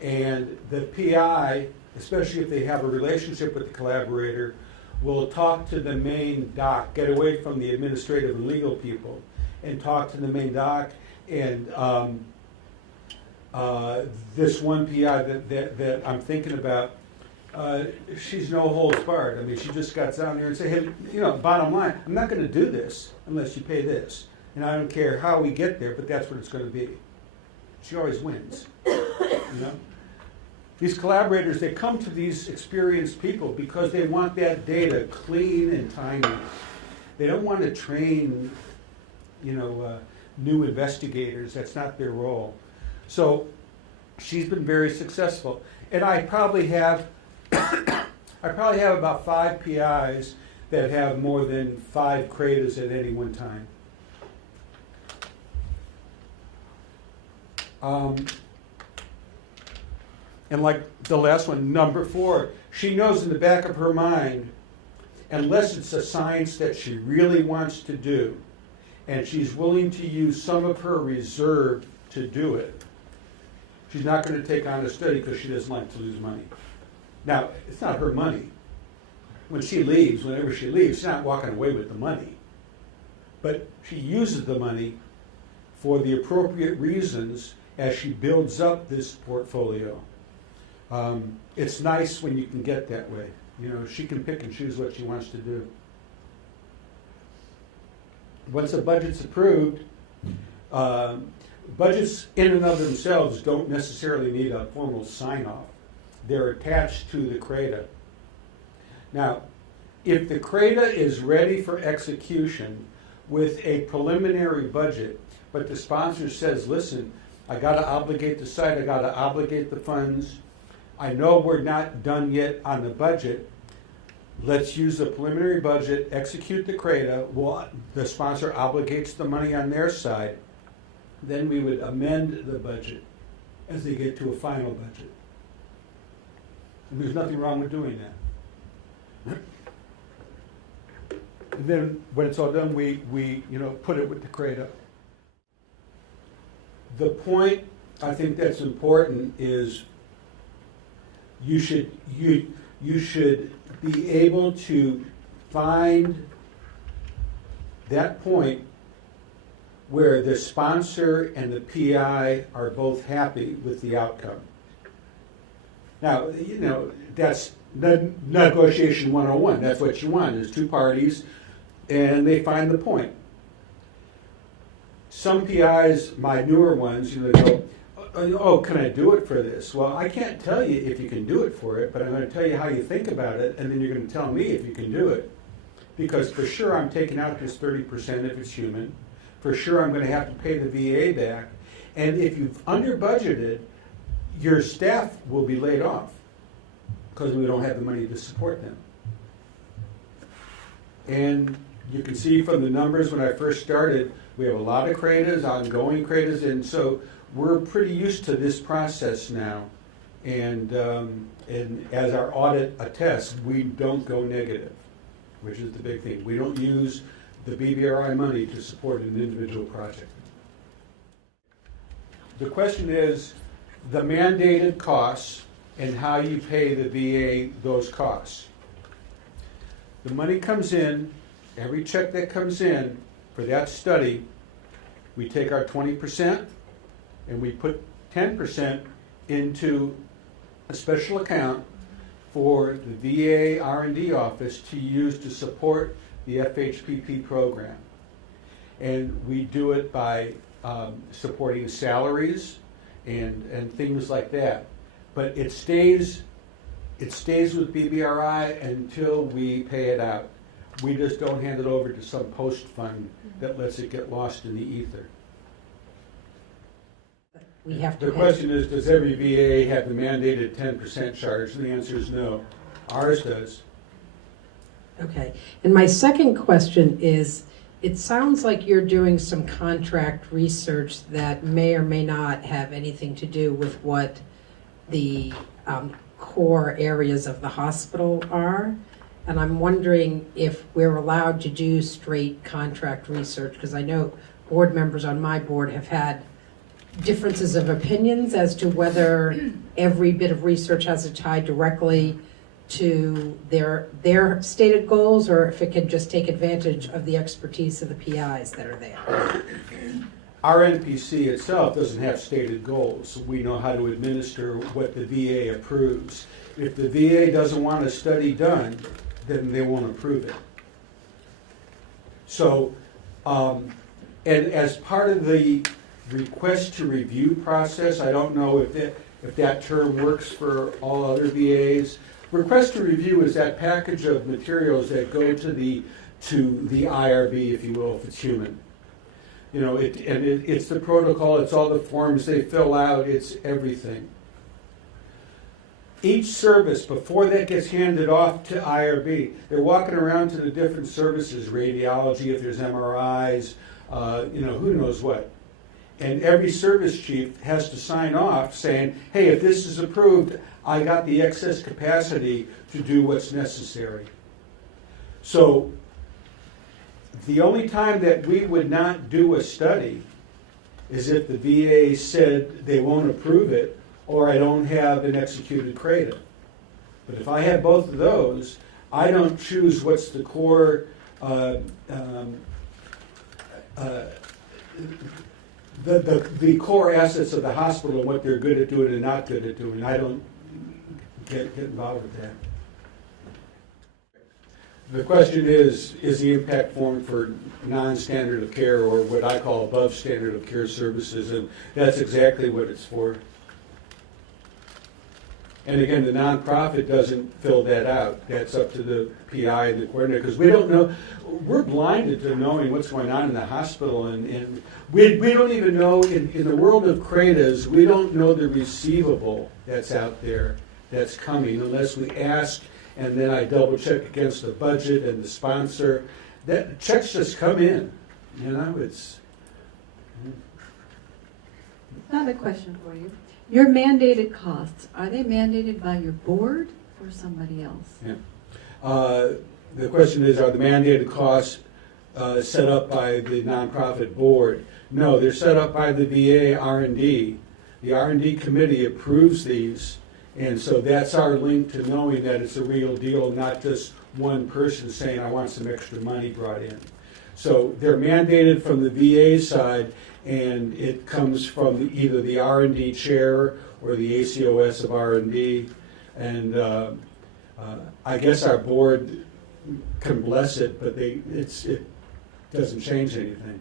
and the PI, especially if they have a relationship with the collaborator, will talk to the main doc, get away from the administrative and legal people, and talk to the main doc. And this one PI that I'm thinking about, she's no holds barred. I mean, she just got down there and said, hey, you know, bottom line, I'm not going to do this unless you pay this. And I don't care how we get there, but that's what it's going to be. She always wins, you know? These collaborators, they come to these experienced people because they want that data clean and timely. They don't want to train, you know, new investigators. That's not their role. So she's been very successful. And I probably have about 5 PIs that have more than 5 CRADAs at any one time. And like the last one, number 4, she knows in the back of her mind, unless it's a science that she really wants to do, and she's willing to use some of her reserve to do it, she's not going to take on a study because she doesn't like to lose money. Now, it's not her money. When she leaves, whenever she leaves, she's not walking away with the money. But she uses the money for the appropriate reasons as she builds up this portfolio. It's nice when you can get that way. You know, she can pick and choose what she wants to do. Once a budget's approved, budgets in and of themselves don't necessarily need a formal sign-off. They're attached to the CRADA. Now, if the CRADA is ready for execution with a preliminary budget, but the sponsor says, listen, I got to obligate the site, I got to obligate the funds, I know we're not done yet on the budget, let's use the preliminary budget, execute the CRADA, the sponsor obligates the money on their side, then we would amend the budget as they get to a final budget. And there's nothing wrong with doing that. And then when it's all done, we you know, put it with the CRADA. The point I think that's important is you should be able to find that point where the sponsor and the PI are both happy with the outcome. Now, you know, that's negotiation 101. That's what you want, is 2 parties, and they find the point. Some PIs, my newer ones, you know, go, oh, can I do it for this? Well, I can't tell you if you can do it for it, but I'm going to tell you how you think about it, and then you're going to tell me if you can do it. Because for sure I'm taking out this 30% if it's human. For sure I'm going to have to pay the VA back. And if you've under budgeted, your staff will be laid off because we don't have the money to support them. And you can see from the numbers when I first started, we have a lot of CRADAs, ongoing CRADAs, and so we're pretty used to this process now. And as our audit attests, we don't go negative, which is the big thing. We don't use the BBRI money to support an individual project. The question is the mandated costs and how you pay the VA those costs. The money comes in, every check that comes in for that study, we take our 20% and we put 10% into a special account for the VA R&D office to use to support the FHPP program. And we do it by supporting salaries and things like that. But it stays with BBRI until we pay it out. We just don't hand it over to some post fund that lets it get lost in the ether. We have to The question is, does every VA have the mandated 10% charge? And the answer is no. Ours does. Okay. And my second question is, it sounds like you're doing some contract research that may or may not have anything to do with what the core areas of the hospital are. And I'm wondering if we're allowed to do straight contract research, because I know board members on my board have had differences of opinions as to whether every bit of research has to tie directly to their stated goals, or if it can just take advantage of the expertise of the PIs that are there? Our NPC itself doesn't have stated goals. We know how to administer what the VA approves. If the VA doesn't want a study done, then they won't approve it. So, and as part of the request to review process, I don't know if that term works for all other VAs. Request to review is that package of materials that go to the IRB, if you will, if it's human. You know, it's the protocol, it's all the forms they fill out, it's everything. Each service, before that gets handed off to IRB, they're walking around to the different services, radiology, if there's MRIs, who knows what. And every service chief has to sign off saying, hey, if this is approved, I got the excess capacity to do what's necessary. So the only time that we would not do a study is if the VA said they won't approve it, or I don't have an executed CRADA. But if I have both of those, I don't choose what's the core the core assets of the hospital and what they're good at doing and not good at doing. I don't get involved with that. The question is the impact form for non-standard of care, or what I call above standard of care services, and that's exactly what it's for. And again, the nonprofit doesn't fill that out. That's up to the PI and the coordinator, because we don't know. We're blinded to knowing what's going on in the hospital, and we don't even know, in the world of CRADAs, we don't know the receivable that's out there that's coming unless we ask, and then I double check against the budget and the sponsor. That checks just come in, it's. Another question for you. Your mandated costs, are they mandated by your board or somebody else? Yeah. The question is, are the mandated costs set up by the nonprofit board? No, they're set up by the VA R&D. The R&D committee approves these, and so that's our link to knowing that it's a real deal, not just one person saying, I want some extra money brought in. So they're mandated from the VA side, and it comes from either the R&D chair or the ACOS of R&D, and I guess our board can bless it, but it doesn't change anything.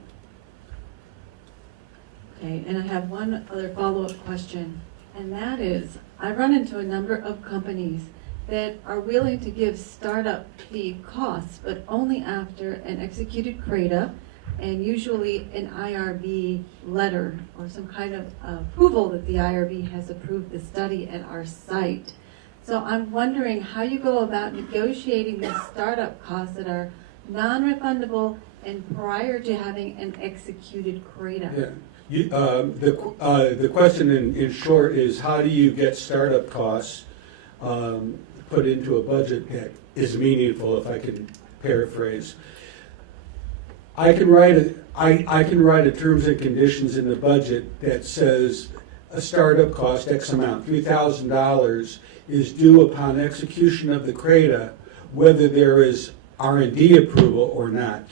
Okay, and I have one other follow-up question, and that is, I run into a number of companies that are willing to give startup fee costs, but only after an executed CRADA and usually an IRB letter or some kind of approval that the IRB has approved the study at our site. So I'm wondering how you go about negotiating the startup costs that are non-refundable and prior to having an executed CRADA. Yeah. The question in short is, how do you get startup costs put into a budget that is meaningful, if I can paraphrase? I can write a terms and conditions in the budget that says a startup cost X amount, $3,000, is due upon execution of the CRADA, whether there is R&D approval or not.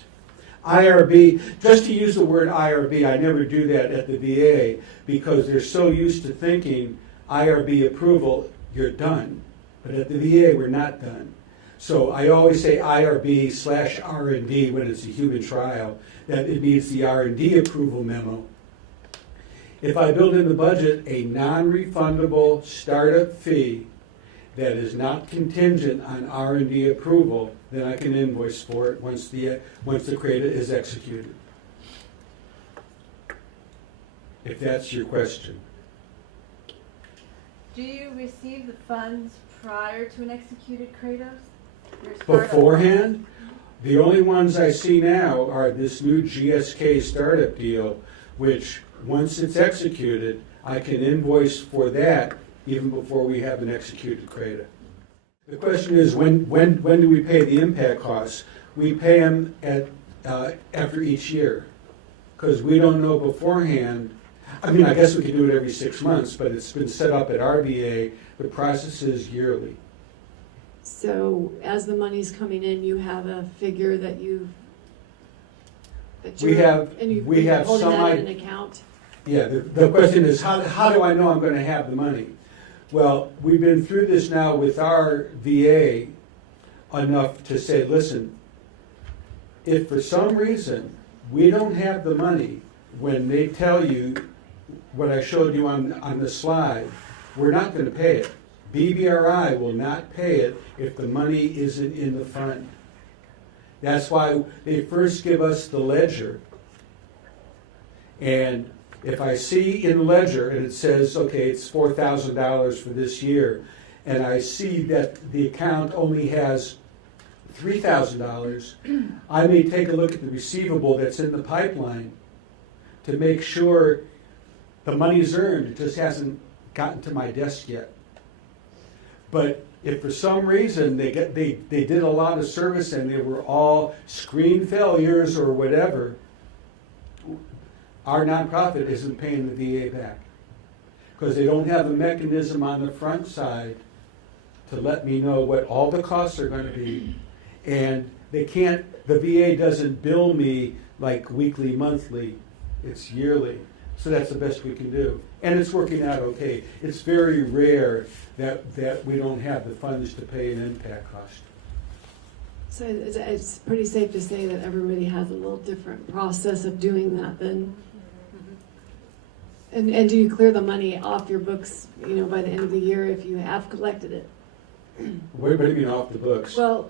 IRB, just to use the word IRB, I never do that at the VA because they're so used to thinking IRB approval, you're done. But at the VA, we're not done. So I always say IRB/R&D when it's a human trial, that it needs the R&D approval memo. If I build in the budget a non-refundable startup fee that is not contingent on R&D approval, then I can invoice for it once the CRADA is executed. If that's your question. Do you receive the funds prior to an executed CRADA? Beforehand, the only ones I see now are this new GSK startup deal, which once it's executed, I can invoice for that even before we have an executed CRADA. The question is, when do we pay the impact costs? We pay them after each year, because we don't know beforehand. I mean, I guess we could do it every 6 months, but it's been set up at RBA. The process is yearly. So as the money's coming in, you have a figure that We have holding some that in an account? Yeah, the question is, how do I know I'm going to have the money? Well, we've been through this now with our VA enough to say, listen, if for some reason we don't have the money when they tell you what I showed you on the slide, we're not going to pay it. BBRI will not pay it if the money isn't in the fund. That's why they first give us the ledger. And if I see in the ledger and it says, okay, it's $4,000 for this year, and I see that the account only has $3,000, I may take a look at the receivable that's in the pipeline to make sure the money's earned. It just hasn't gotten to my desk yet. But if for some reason they did a lot of service and they were all screen failures or whatever, our nonprofit isn't paying the VA back because they don't have a mechanism on the front side to let me know what all the costs are going to be. And they can't, the VA doesn't bill me like weekly, monthly, it's yearly. So that's the best we can do. And it's working out okay. It's very rare that we don't have the funds to pay an impact cost. So it's pretty safe to say that everybody has a little different process of doing that then. And do you clear the money off your books, by the end of the year if you have collected it? What do you mean off the books? Well,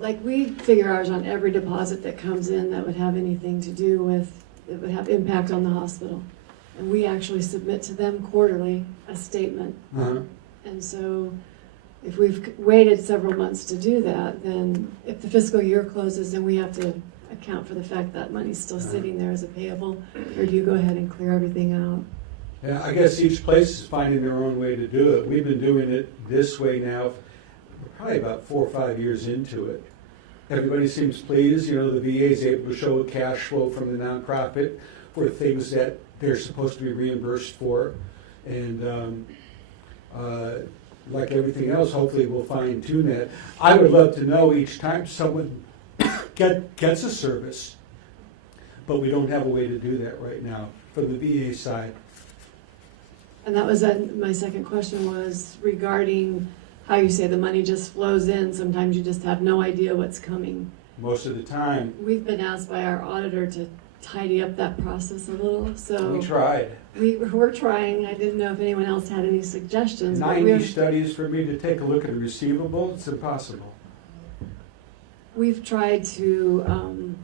like we figure ours on every deposit that comes in that would have anything to do with, that would have impact on the hospital. And we actually submit to them quarterly a statement. Uh-huh. And so if we've waited several months to do that, then if the fiscal year closes, then we have to account for the fact that money's still sitting there as a payable, or do you go ahead and clear everything out? Yeah, I guess each place is finding their own way to do it. We've been doing it this way now, probably about 4 or 5 years into it. Everybody seems pleased. The VA is able to show cash flow from the nonprofit for things that they're supposed to be reimbursed for. And like everything else, hopefully we'll fine tune that. I would love to know each time someone gets a service, but we don't have a way to do that right now for the VA side. And that was my second question was regarding how you say the money just flows in. Sometimes you just have no idea what's coming. Most of the time. We've been asked by our auditor to tidy up that process a little, so. We tried. We're trying. I didn't know if anyone else had any suggestions. 90 studies for me to take a look at a receivable, it's impossible. We've tried to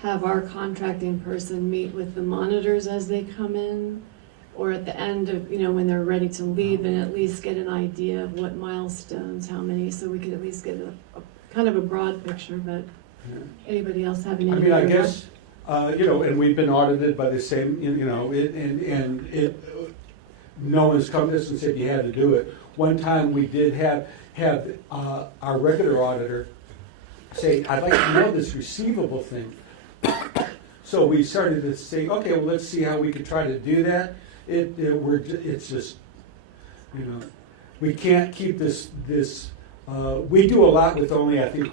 have our contracting person meet with the monitors as they come in, or at the end of, when they're ready to leave, and at least get an idea of what milestones, how many, so we could at least get a kind of a broad picture, but anybody else having any? I guess, and we've been audited by the same, no one's come to us and said you had to do it. One time we did have our regular auditor say, I'd like to know this receivable thing. So we started to say, okay, well, let's see how we could try to do that. It's just, we can't keep this. We do a lot with only, I think,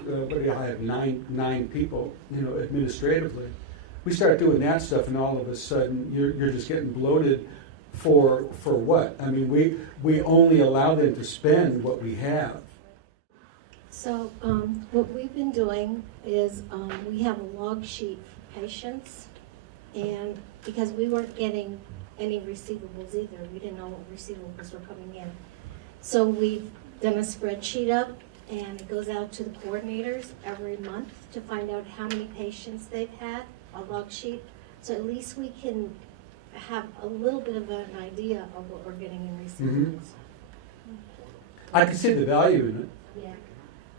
I have nine people, administratively. We start doing that stuff, and all of a sudden, you're just getting bloated. For what? I mean, we only allow them to spend what we have. So what we've been doing is we have a log sheet for patients, and because we weren't getting any receivables either, we didn't know what receivables were coming in. So we've done a spreadsheet up, and it goes out to the coordinators every month to find out how many patients they've had, a log sheet. So at least we can have a little bit of an idea of what we're getting in receivables. Mm-hmm. I can see the value in it. Yeah.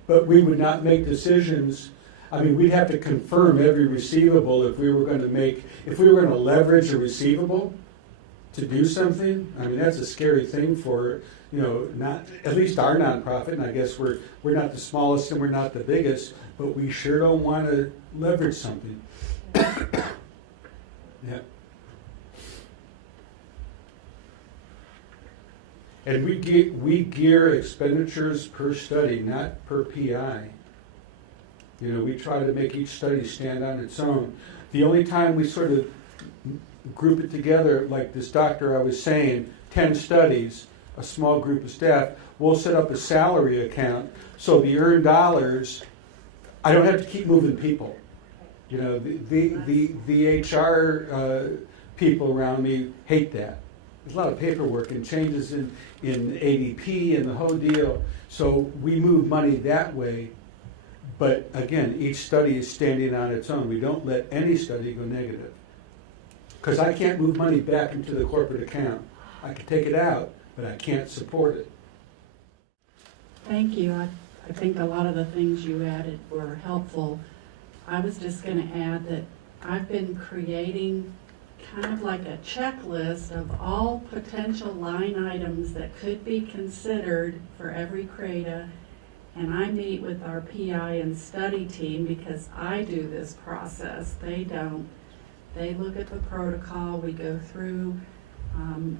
But we would not make decisions. I mean, we'd have to confirm every receivable if we were going to leverage a receivable to do something. I mean, that's a scary thing for, not at least our nonprofit, and I guess we're not the smallest and we're not the biggest, but we sure don't want to leverage something. Yeah. And we gear expenditures per study, not per PI. You know, we try to make each study stand on its own. The only time we sort of group it together, like this doctor I was saying, 10 studies, a small group of staff, we'll set up a salary account so the earned dollars, I don't have to keep moving people. You know, the HR people around me hate that. There's a lot of paperwork and changes in ADP and the whole deal. So we move money that way. But again, each study is standing on its own. We don't let any study go negative. Because I can't move money back into the corporate account. I can take it out, but I can't support it. Thank you. I think a lot of the things you added were helpful. I was just going to add that I've been creating kind of like a checklist of all potential line items that could be considered for every CRADA. And I meet with our PI and study team because I do this process. They don't. They look at the protocol, we go through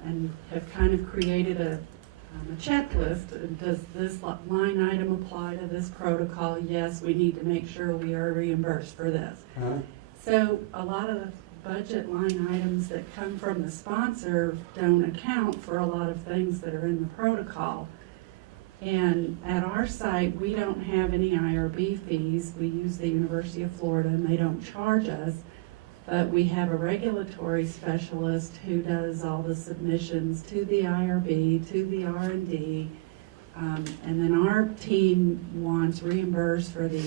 and have kind of created a checklist. Does this line item apply to this protocol? Yes, we need to make sure we are reimbursed for this. So a lot of the budget line items that come from the sponsor don't account for a lot of things that are in the protocol. And at our site, we don't have any IRB fees. We use the University of Florida and they don't charge us. But we have a regulatory specialist who does all the submissions to the IRB, to the R&D, and then our team wants reimbursed for the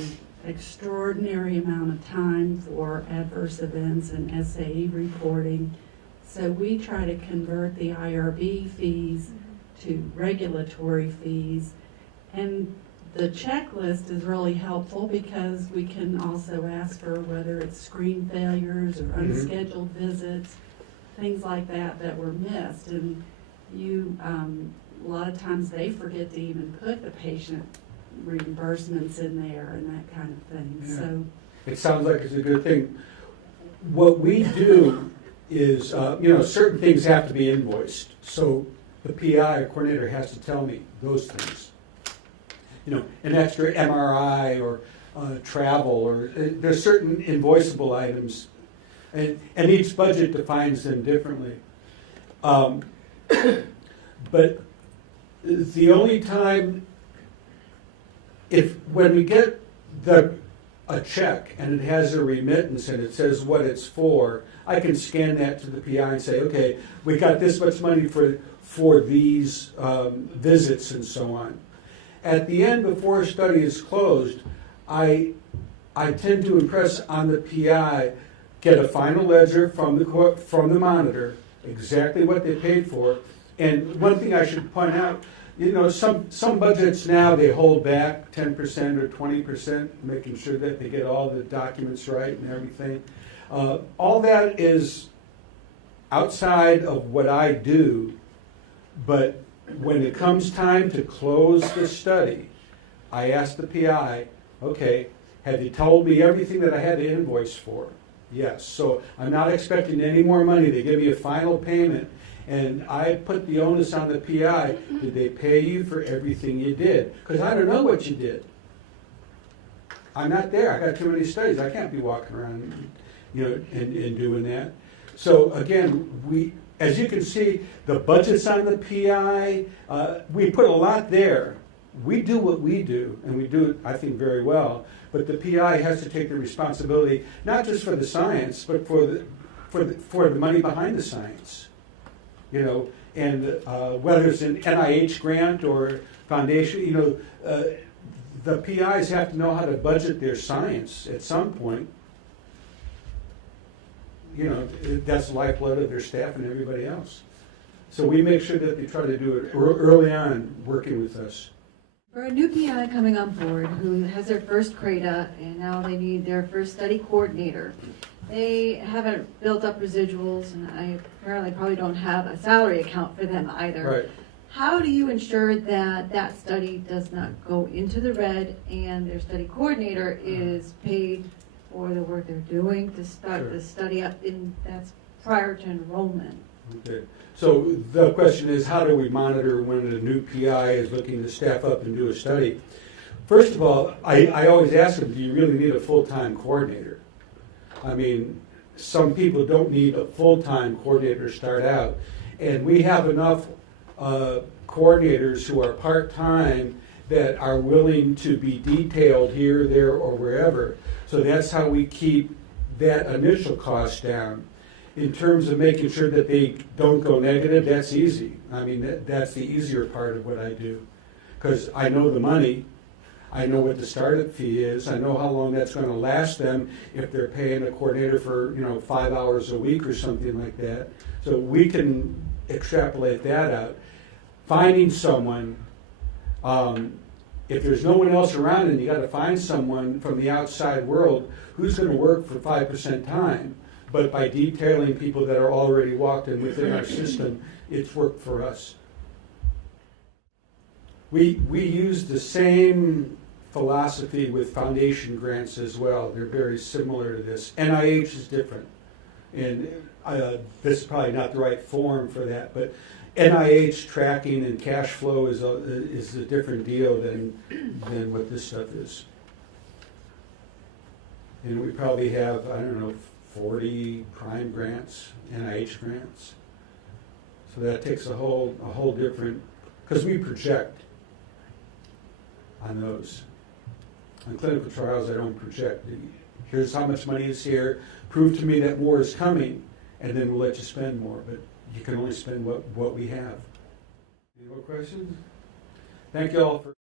extraordinary amount of time for adverse events and SAE reporting. So we try to convert the IRB fees to regulatory fees. And the checklist is really helpful because we can also ask for whether it's screen failures or unscheduled visits, things like that that were missed. And you, a lot of times they forget to even put the patient reimbursements in there and that kind of thing. Yeah. So it sounds like it's a good thing. What we do is, you know, certain things have to be invoiced. So the PI or coordinator has to tell me those things. You know, an extra MRI or travel, or there's certain invoiceable items, and each budget defines them differently. But the only time, when we get a check and it has a remittance and it says what it's for, I can scan that to the PI and say, okay, we got this much money for these visits and so on. At the end, before a study is closed, I tend to impress on the PI, get a final ledger from the monitor, exactly what they paid for. And one thing I should point out, you know, some budgets now, they hold back 10% or 20%, making sure that they get all the documents right and everything. All that is outside of what I do, but when it comes time to close the study, I ask the PI, okay, have you told me everything that I had to invoice for? Yes. So I'm not expecting any more money. They give me a final payment, and I put the onus on the PI. Did they pay you for everything you did? Because I don't know what you did. I'm not there. I got too many studies. I can't be walking around, you know, and doing that. So again, as you can see, the budget's on the PI. We put a lot there. We do what we do, and we do it, I think, very well. But the PI has to take the responsibility, not just for the science, but for the money behind the science. You know, and whether it's an NIH grant or foundation, you know, the PIs have to know how to budget their science at some point. You know, that's the lifeblood of their staff and everybody else. So we make sure that they try to do it early on, working with us. For a new PI coming on board who has their first CRADA and now they need their first study coordinator, they haven't built up residuals, and I apparently probably don't have a salary account for them either. Right. How do you ensure that that study does not go into the red and their study coordinator is paid for the work they're doing to start Sure. the study up that's prior to enrollment? Okay. So the question is, how do we monitor when a new PI is looking to staff up and do a study? First of all, I always ask them, do you really need a full-time coordinator? I mean, some people don't need a full-time coordinator to start out. And we have enough coordinators who are part-time that are willing to be detailed here, there, or wherever. So that's how we keep that initial cost down. In terms of making sure that they don't go negative, that's easy. I mean, that's the easier part of what I do. Because I know the money, I know what the startup fee is, I know how long that's going to last them if they're paying a coordinator for 5 hours a week or something like that. So we can extrapolate that out. Finding someone, if there's no one else around and you got to find someone from the outside world who's going to work for 5% time, but by detailing people that are already walked in within our system, it's worked for us. We use the same philosophy with foundation grants as well. They're very similar to this. NIH is different. And this is probably not the right form for that, but NIH tracking and cash flow is a different deal than what this stuff is. And we probably have, I don't know, 40 prime grants, NIH grants. So that takes a whole different, because we project on those. On clinical trials, I don't project. Here's how much money is here, prove to me that more is coming, and then we'll let you spend more, but you can only spend what we have. Any more questions? Thank you all for